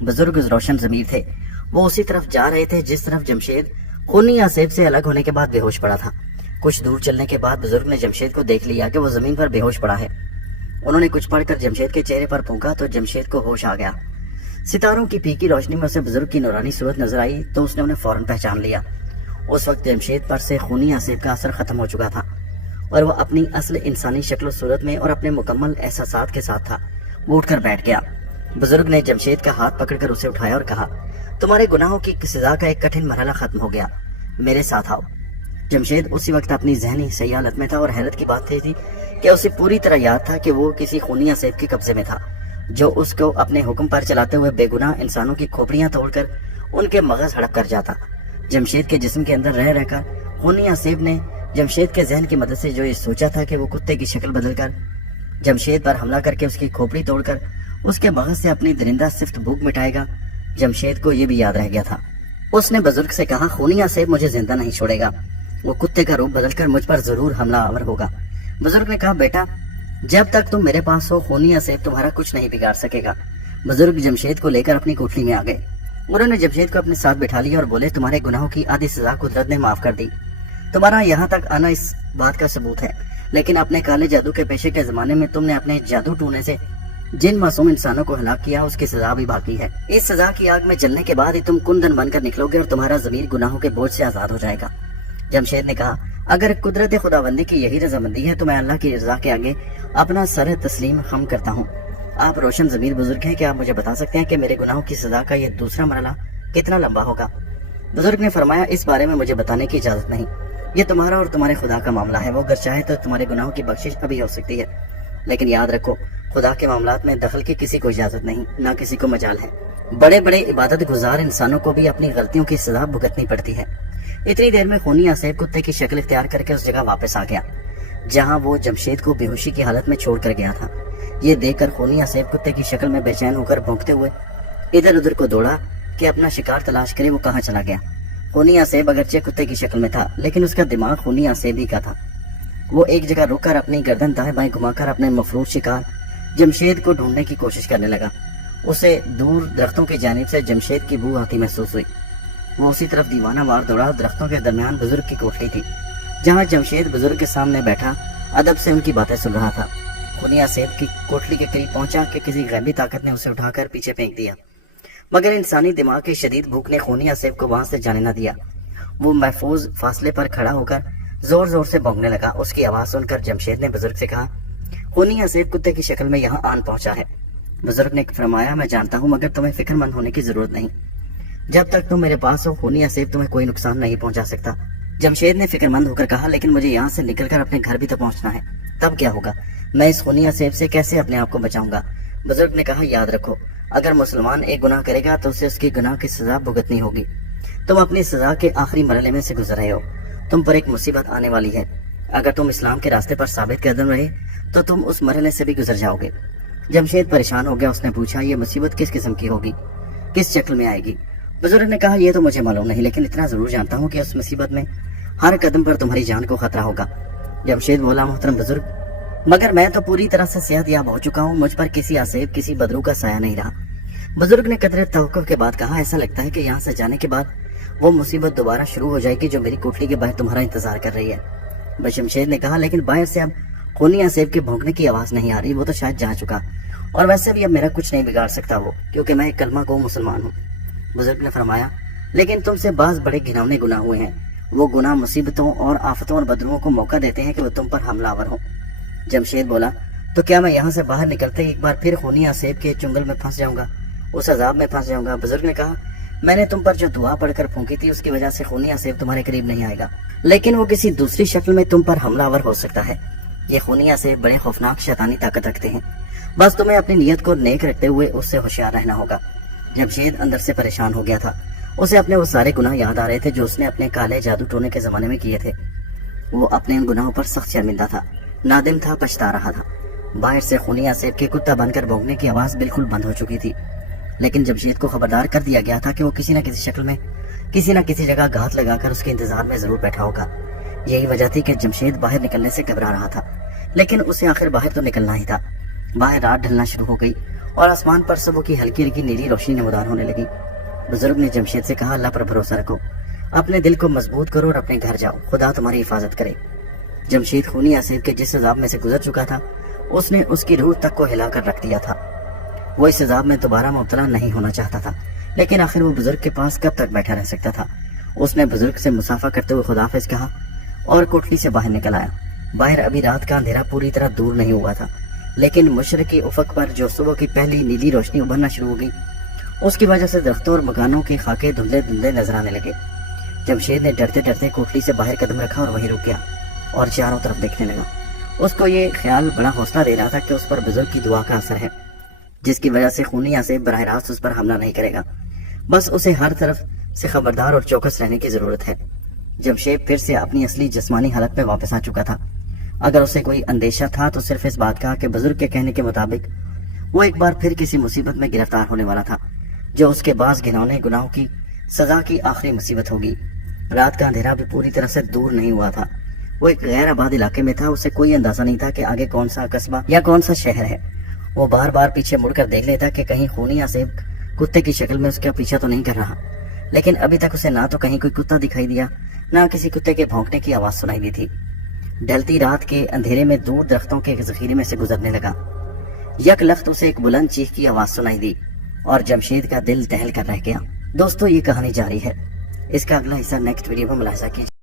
बुजुर्ग रोशन ज़मीर थे। वो उसी तरफ जा रहे थे जिस तरफ जमशेद खूनी आसेब से अलग होने के बाद बेहोश पड़ा था। कुछ दूर चलने के बाद बुजुर्ग ने जमशेद को देख लिया कि वो जमीन पर बेहोश पड़ा है। उन्होंने कुछ पढ़कर जमशेद के चेहरे पर फूंका तो जमशेद को होश आ गया। सितारों की फीकी रोशनी में उसे बुजुर्ग की नौरानी सूरत नजर आई तो उसने उन्हें फौरन पहचान लिया। उस वक्त जमशेद पर से खूनी आसेब का असर खत्म हो चुका था اور وہ اپنی اصل انسانی شکل و صورت میں اور اپنے مکمل احساسات کے ساتھ تھا۔ وہ اٹھ کر بیٹھ گیا۔ بزرگ نے جمشید کا ہاتھ پکڑ کر اسے اٹھایا اور کہا، تمہارے گناہوں کی سزا کا ایک کٹھن مرحلہ ختم ہو گیا، میرے ساتھ آؤ۔ جمشید اسی وقت اپنی ذہنی سیالت میں تھا، اور حیرت کی بات یہ تھی کہ اسے پوری طرح یاد تھا کہ وہ کسی خونی اسیب کے قبضے میں تھا، جو اس کو اپنے حکم پر چلاتے ہوئے بے گناہ انسانوں کی کھوپڑیاں توڑ کر ان کے مغز ہڑپ کر جاتا۔ جمشید کے جسم کے اندر رہ رہ کر خونی اسیب نے جمشید کے ذہن کی مدد سے جو یہ سوچا تھا کہ وہ کتے کی شکل بدل کر جمشید پر حملہ کر کے اس کی کھوپڑی توڑ کر اس کے مغز سے اپنی درندہ صفت بھوک مٹائے گا، جمشید کو یہ بھی یاد رہ گیا تھا۔ اس نے بزرگ سے کہا، خونی اسیب مجھے زندہ نہیں چھوڑے گا، وہ کتے کا روپ بدل کر مجھ پر ضرور حملہ آور ہوگا۔ بزرگ نے کہا، بیٹا جب تک تم میرے پاس ہو خونی اسیب تمہارا کچھ نہیں بگاڑ سکے گا۔ بزرگ جمشید کو لے کر اپنی کوٹلی میں آ گئے۔ انہوں نے جمشید کو اپنے ساتھ بٹھا لیا اور بولے، تمہارے گناہوں کی آدھی سزا قدرت نے معاف کر دی۔ تمہارا یہاں تک آنا اس بات کا ثبوت ہے، لیکن اپنے کالے جادو کے پیشے کے زمانے میں تم نے اپنے جادو ٹونے سے جن معصوم انسانوں کو ہلاک کیا اس کی سزا بھی باقی ہے۔ اس سزا کی آگ میں جلنے کے بعد ہی تم کندن بن کر نکلو گے اور تمہارا ضمیر گناہوں کے بوجھ سے آزاد ہو جائے گا۔ جمشید نے کہا، اگر قدرت خداوندی کی یہی رضامندی ہے تو میں اللہ کی رضا کے آگے اپنا سر تسلیم خم کرتا ہوں۔ آپ روشن ضمیر بزرگ ہیں، کیا آپ مجھے بتا سکتے ہیں کہ میرے گناہوں کی سزا کا یہ دوسرا مرحلہ کتنا لمبا ہوگا؟ بزرگ نے فرمایا، اس بارے میں مجھے بتانے کی اجازت نہیں، یہ تمہارا اور تمہارے خدا کا معاملہ ہے، وہ اگر چاہے تو تمہارے گناہوں کی بخشش ابھی ہو سکتی ہے، لیکن یاد رکھو خدا کے معاملات میں دخل کی کسی کو اجازت نہیں، نہ کسی کو مجال ہے۔ بڑے بڑے عبادت گزار انسانوں کو بھی اپنی غلطیوں کی سزا بھگتنی پڑتی ہے۔ اتنی دیر میں خونی اسیب کتے کی شکل اختیار کر کے اس جگہ واپس آ گیا جہاں وہ جمشید کو بے ہوشی کی حالت میں چھوڑ کر گیا تھا۔ یہ دیکھ کر خونی اسیب کتے کی شکل میں بے چین ہو کر بھونکتے ہوئے ادھر ادھر کو دوڑا کہ اپنا شکار تلاش کرے وہ کہاں چلا گیا۔ خونی اسیب اگرچہ کتے کی شکل میں تھا لیکن اس کا دماغ خونی اسیب ہی کا تھا۔ وہ ایک جگہ رک کر اپنی گردن دائیں بائیں گھما کر اپنے مفروض شکار جمشید کو ڈھونڈنے کی کوشش کرنے لگا۔ اسے دور درختوں کی جانب سے جمشید کی بو آتی محسوس ہوئی۔ وہ اسی طرف دیوانہ وار دوڑا۔ درختوں کے درمیان بزرگ کی کوٹلی تھی جہاں جمشید بزرگ کے سامنے بیٹھا ادب سے ان کی باتیں سن رہا تھا۔ خونی اسیب کی کوٹلی کے قریب پہنچا کہ کسی غیبی طاقت نے اسے اٹھا کر پیچھے پھینک دیا، مگر انسانی دماغ کی شدید بھوک نے خونی اسیب کو وہاں سے جانے نہ دیا۔ وہ محفوظ فاصلے پر کھڑا ہو کر زور زور سے بھونکنے لگا۔ اس کی آواز سن کر جمشید نے بزرگ سے کہا، خونی اسیب کتے کی شکل میں یہاں آن پہنچا ہے۔ بزرگ نے فرمایا، میں جانتا ہوں مگر تمہیں فکر مند ہونے کی ضرورت نہیں، جب تک تم میرے پاس ہو خونی اسیب تمہیں کوئی نقصان نہیں پہنچا سکتا۔ جمشید نے فکر مند ہو کر کہا، لیکن مجھے یہاں سے نکل کر اپنے گھر بھی تو پہنچنا ہے، تب کیا ہوگا؟ میں اس خونی اسیب سے کیسے اپنے آپ کو بچاؤں گا؟ بزرگ نے کہا، یاد رکھو اگر مسلمان ایک گناہ کرے گا تو اسے اس کی گناہ کی سزا بھگتنی ہوگی۔ تم اپنی سزا کے آخری مرحلے میں سے گزر رہے ہو، تم پر ایک مصیبت آنے والی ہے۔ اگر تم اسلام کے راستے پر ثابت قدم رہے تو تم اس مرحلے سے بھی گزر جاؤ گے۔ جمشید پریشان ہو گیا۔ اس نے پوچھا، یہ مصیبت کس قسم کی ہوگی، کس شکل میں آئے گی؟ بزرگ نے کہا، یہ تو مجھے معلوم نہیں، لیکن اتنا ضرور جانتا ہوں کہ اس مصیبت میں ہر قدم پر تمہاری جان کو خطرہ ہوگا۔ جمشید بولا، محترم بزرگ، مگر میں تو پوری طرح سے صحت یاب ہو چکا ہوں، مجھ پر کسی اسیب کسی بدرو کا سایہ نہیں رہا۔ بزرگ نے قدرے توقف کے بعد کہا، ایسا لگتا ہے کہ یہاں سے جانے کے بعد وہ مصیبت دوبارہ شروع ہو جائے گی جو میری کوٹلی کے باہر تمہارا انتظار کر رہی ہے۔ جمشید نے کہا، لیکن باہر سے اب خونی اسیب کے بھونکنے کی آواز نہیں آ رہی، وہ تو شاید جا چکا، اور ویسے بھی اب میرا کچھ نہیں بگاڑ سکتا وہ، کیونکہ میں ایک کلمہ گو مسلمان ہوں۔ بزرگ نے فرمایا، لیکن تم سے بعض بڑے گھناؤنے گناہ ہوئے ہیں، وہ گناہ مصیبتوں اور آفتوں اور بدروؤں کو موقع دیتے ہیں کہ وہ تم پر حملہ آور ہوں۔ جمشید بولا، تو کیا میں یہاں سے باہر نکلتے ہی ایک بار پھر خونی اسیب کے چنگل میں پھنس جاؤں گا، اس عذاب میں پھنس جاؤں گا؟ بزرگ نے کہا، میں نے تم پر جو دعا پڑھ کر پھونکی تھی اس کی وجہ سے خونی اسیب تمہارے قریب نہیں آئے گا، لیکن وہ کسی دوسری شکل میں تم پر حملہ آور ہو سکتا ہے۔ یہ خونی اسیب بڑے خوفناک شیطانی طاقت رکھتے ہیں، بس تمہیں اپنی نیت کو نیک رکھتے ہوئے اس سے ہوشیار رہنا ہوگا۔ جمشید اندر سے پریشان ہو گیا تھا۔ اسے اپنے وہ سارے گناہ یاد آ رہے تھے جو اس نے اپنے کالے جادو ٹونے کے زمانے میں کیے تھے۔ وہ اپنے ان گناہوں پر سخت شرمندہ تھا، نادم تھا، پچھتا رہا تھا۔ باہر سے خونی اسیب کے کتا بن کر بھونکنے کی آواز بالکل بند ہو چکی تھی، لیکن جمشید کو خبردار کر دیا گیا تھا کہ وہ کسی نہ کسی شکل میں کسی نہ کسی جگہ گھات لگا کر اس کے انتظار میں ضرور بیٹھا ہوگا۔ یہی وجہ تھی کہ جمشید باہر نکلنے سے گھبرا رہا تھا، لیکن اسے آخر باہر تو نکلنا ہی تھا۔ باہر رات ڈھلنا شروع ہو گئی اور آسمان پر صبح کی ہلکی ہلکی نیلی روشنی نمودار ہونے لگی۔ بزرگ نے جمشید سے کہا، اللہ پر بھروسہ رکھو، اپنے دل کو مضبوط کرو اور اپنے گھر جاؤ، خدا تمہاری حفاظت کرے۔ جمشید خونی اسیب کے جس عذاب میں سے گزر چکا تھا اس نے اس کی روح تک کو ہلا کر رکھ دیا تھا۔ وہ اس عذاب میں دوبارہ مبتلا نہیں ہونا چاہتا تھا، لیکن آخر وہ بزرگ کے پاس کب تک بیٹھا رہ سکتا تھا؟ اس نے بزرگ سے مصافحہ کرتے ہوئے خداحافظ کہا اور کوٹلی سے باہر نکل آیا۔ باہر ابھی رات کا اندھیرا پوری طرح دور نہیں ہوا تھا، لیکن مشرقی افق پر جو صبح کی پہلی نیلی روشنی ابھرنا شروع ہو گئی، اس کی وجہ سے درختوں اور مکانوں کے خاکے دھندلے دھندلے نظر آنے لگے۔ جمشید نے ڈرتے ڈرتے کوٹلی سے باہر قدم رکھا اور وہیں رک گیا اور چاروں طرف دیکھنے لگا۔ اس کو یہ خیال بڑا حوصلہ دے رہا تھا کہ اس پر بزرگ کی دعا کا اثر ہے، جس کی وجہ سے خونیہ سے براہ راست اس پر حملہ نہیں کرے گا۔ بس اسے ہر طرف سے خبردار اور چوکس رہنے کی ضرورت ہے۔ جمشید پھر سے اپنی اصلی جسمانی حالت میں واپس آ چکا تھا۔ اگر اسے کوئی اندیشہ تھا تو صرف اس بات کا کہ بزرگ کے کہنے کے مطابق وہ ایک بار پھر کسی مصیبت میں گرفتار ہونے والا تھا، جو اس کے بعض گھنونے گناہوں کی سزا کی آخری مصیبت ہوگی۔ رات کا اندھیرا بھی پوری طرح سے دور نہیں ہوا تھا۔ وہ ایک غیر آباد علاقے میں تھا، اسے کوئی اندازہ نہیں تھا کہ آگے کون سا قصبہ یا کون سا شہر ہے۔ وہ بار بار پیچھے مڑ کر دیکھ لیتا کہ کہیں خونیہ سے کتے کی شکل میں اس کا پیچھا تو نہیں کر رہا، لیکن ابھی تک اسے نہ تو کہیں کوئی کتا دکھائی دیا، نہ کسی کتے کے بھونکنے کی آواز سنائی دی تھی۔ ڈھلتی رات کے اندھیرے میں دور درختوں کے ذخیرے میں سے گزرنے لگا۔ یک لخت اسے ایک بلند چیخ کی آواز سنائی دی اور جمشید کا دل دہل کر رہ گیا۔ دوستو، یہ کہانی جاری ہے، اس کا اگلا حصہ نیکسٹ ویڈیو میں ملاحظہ کیجیے۔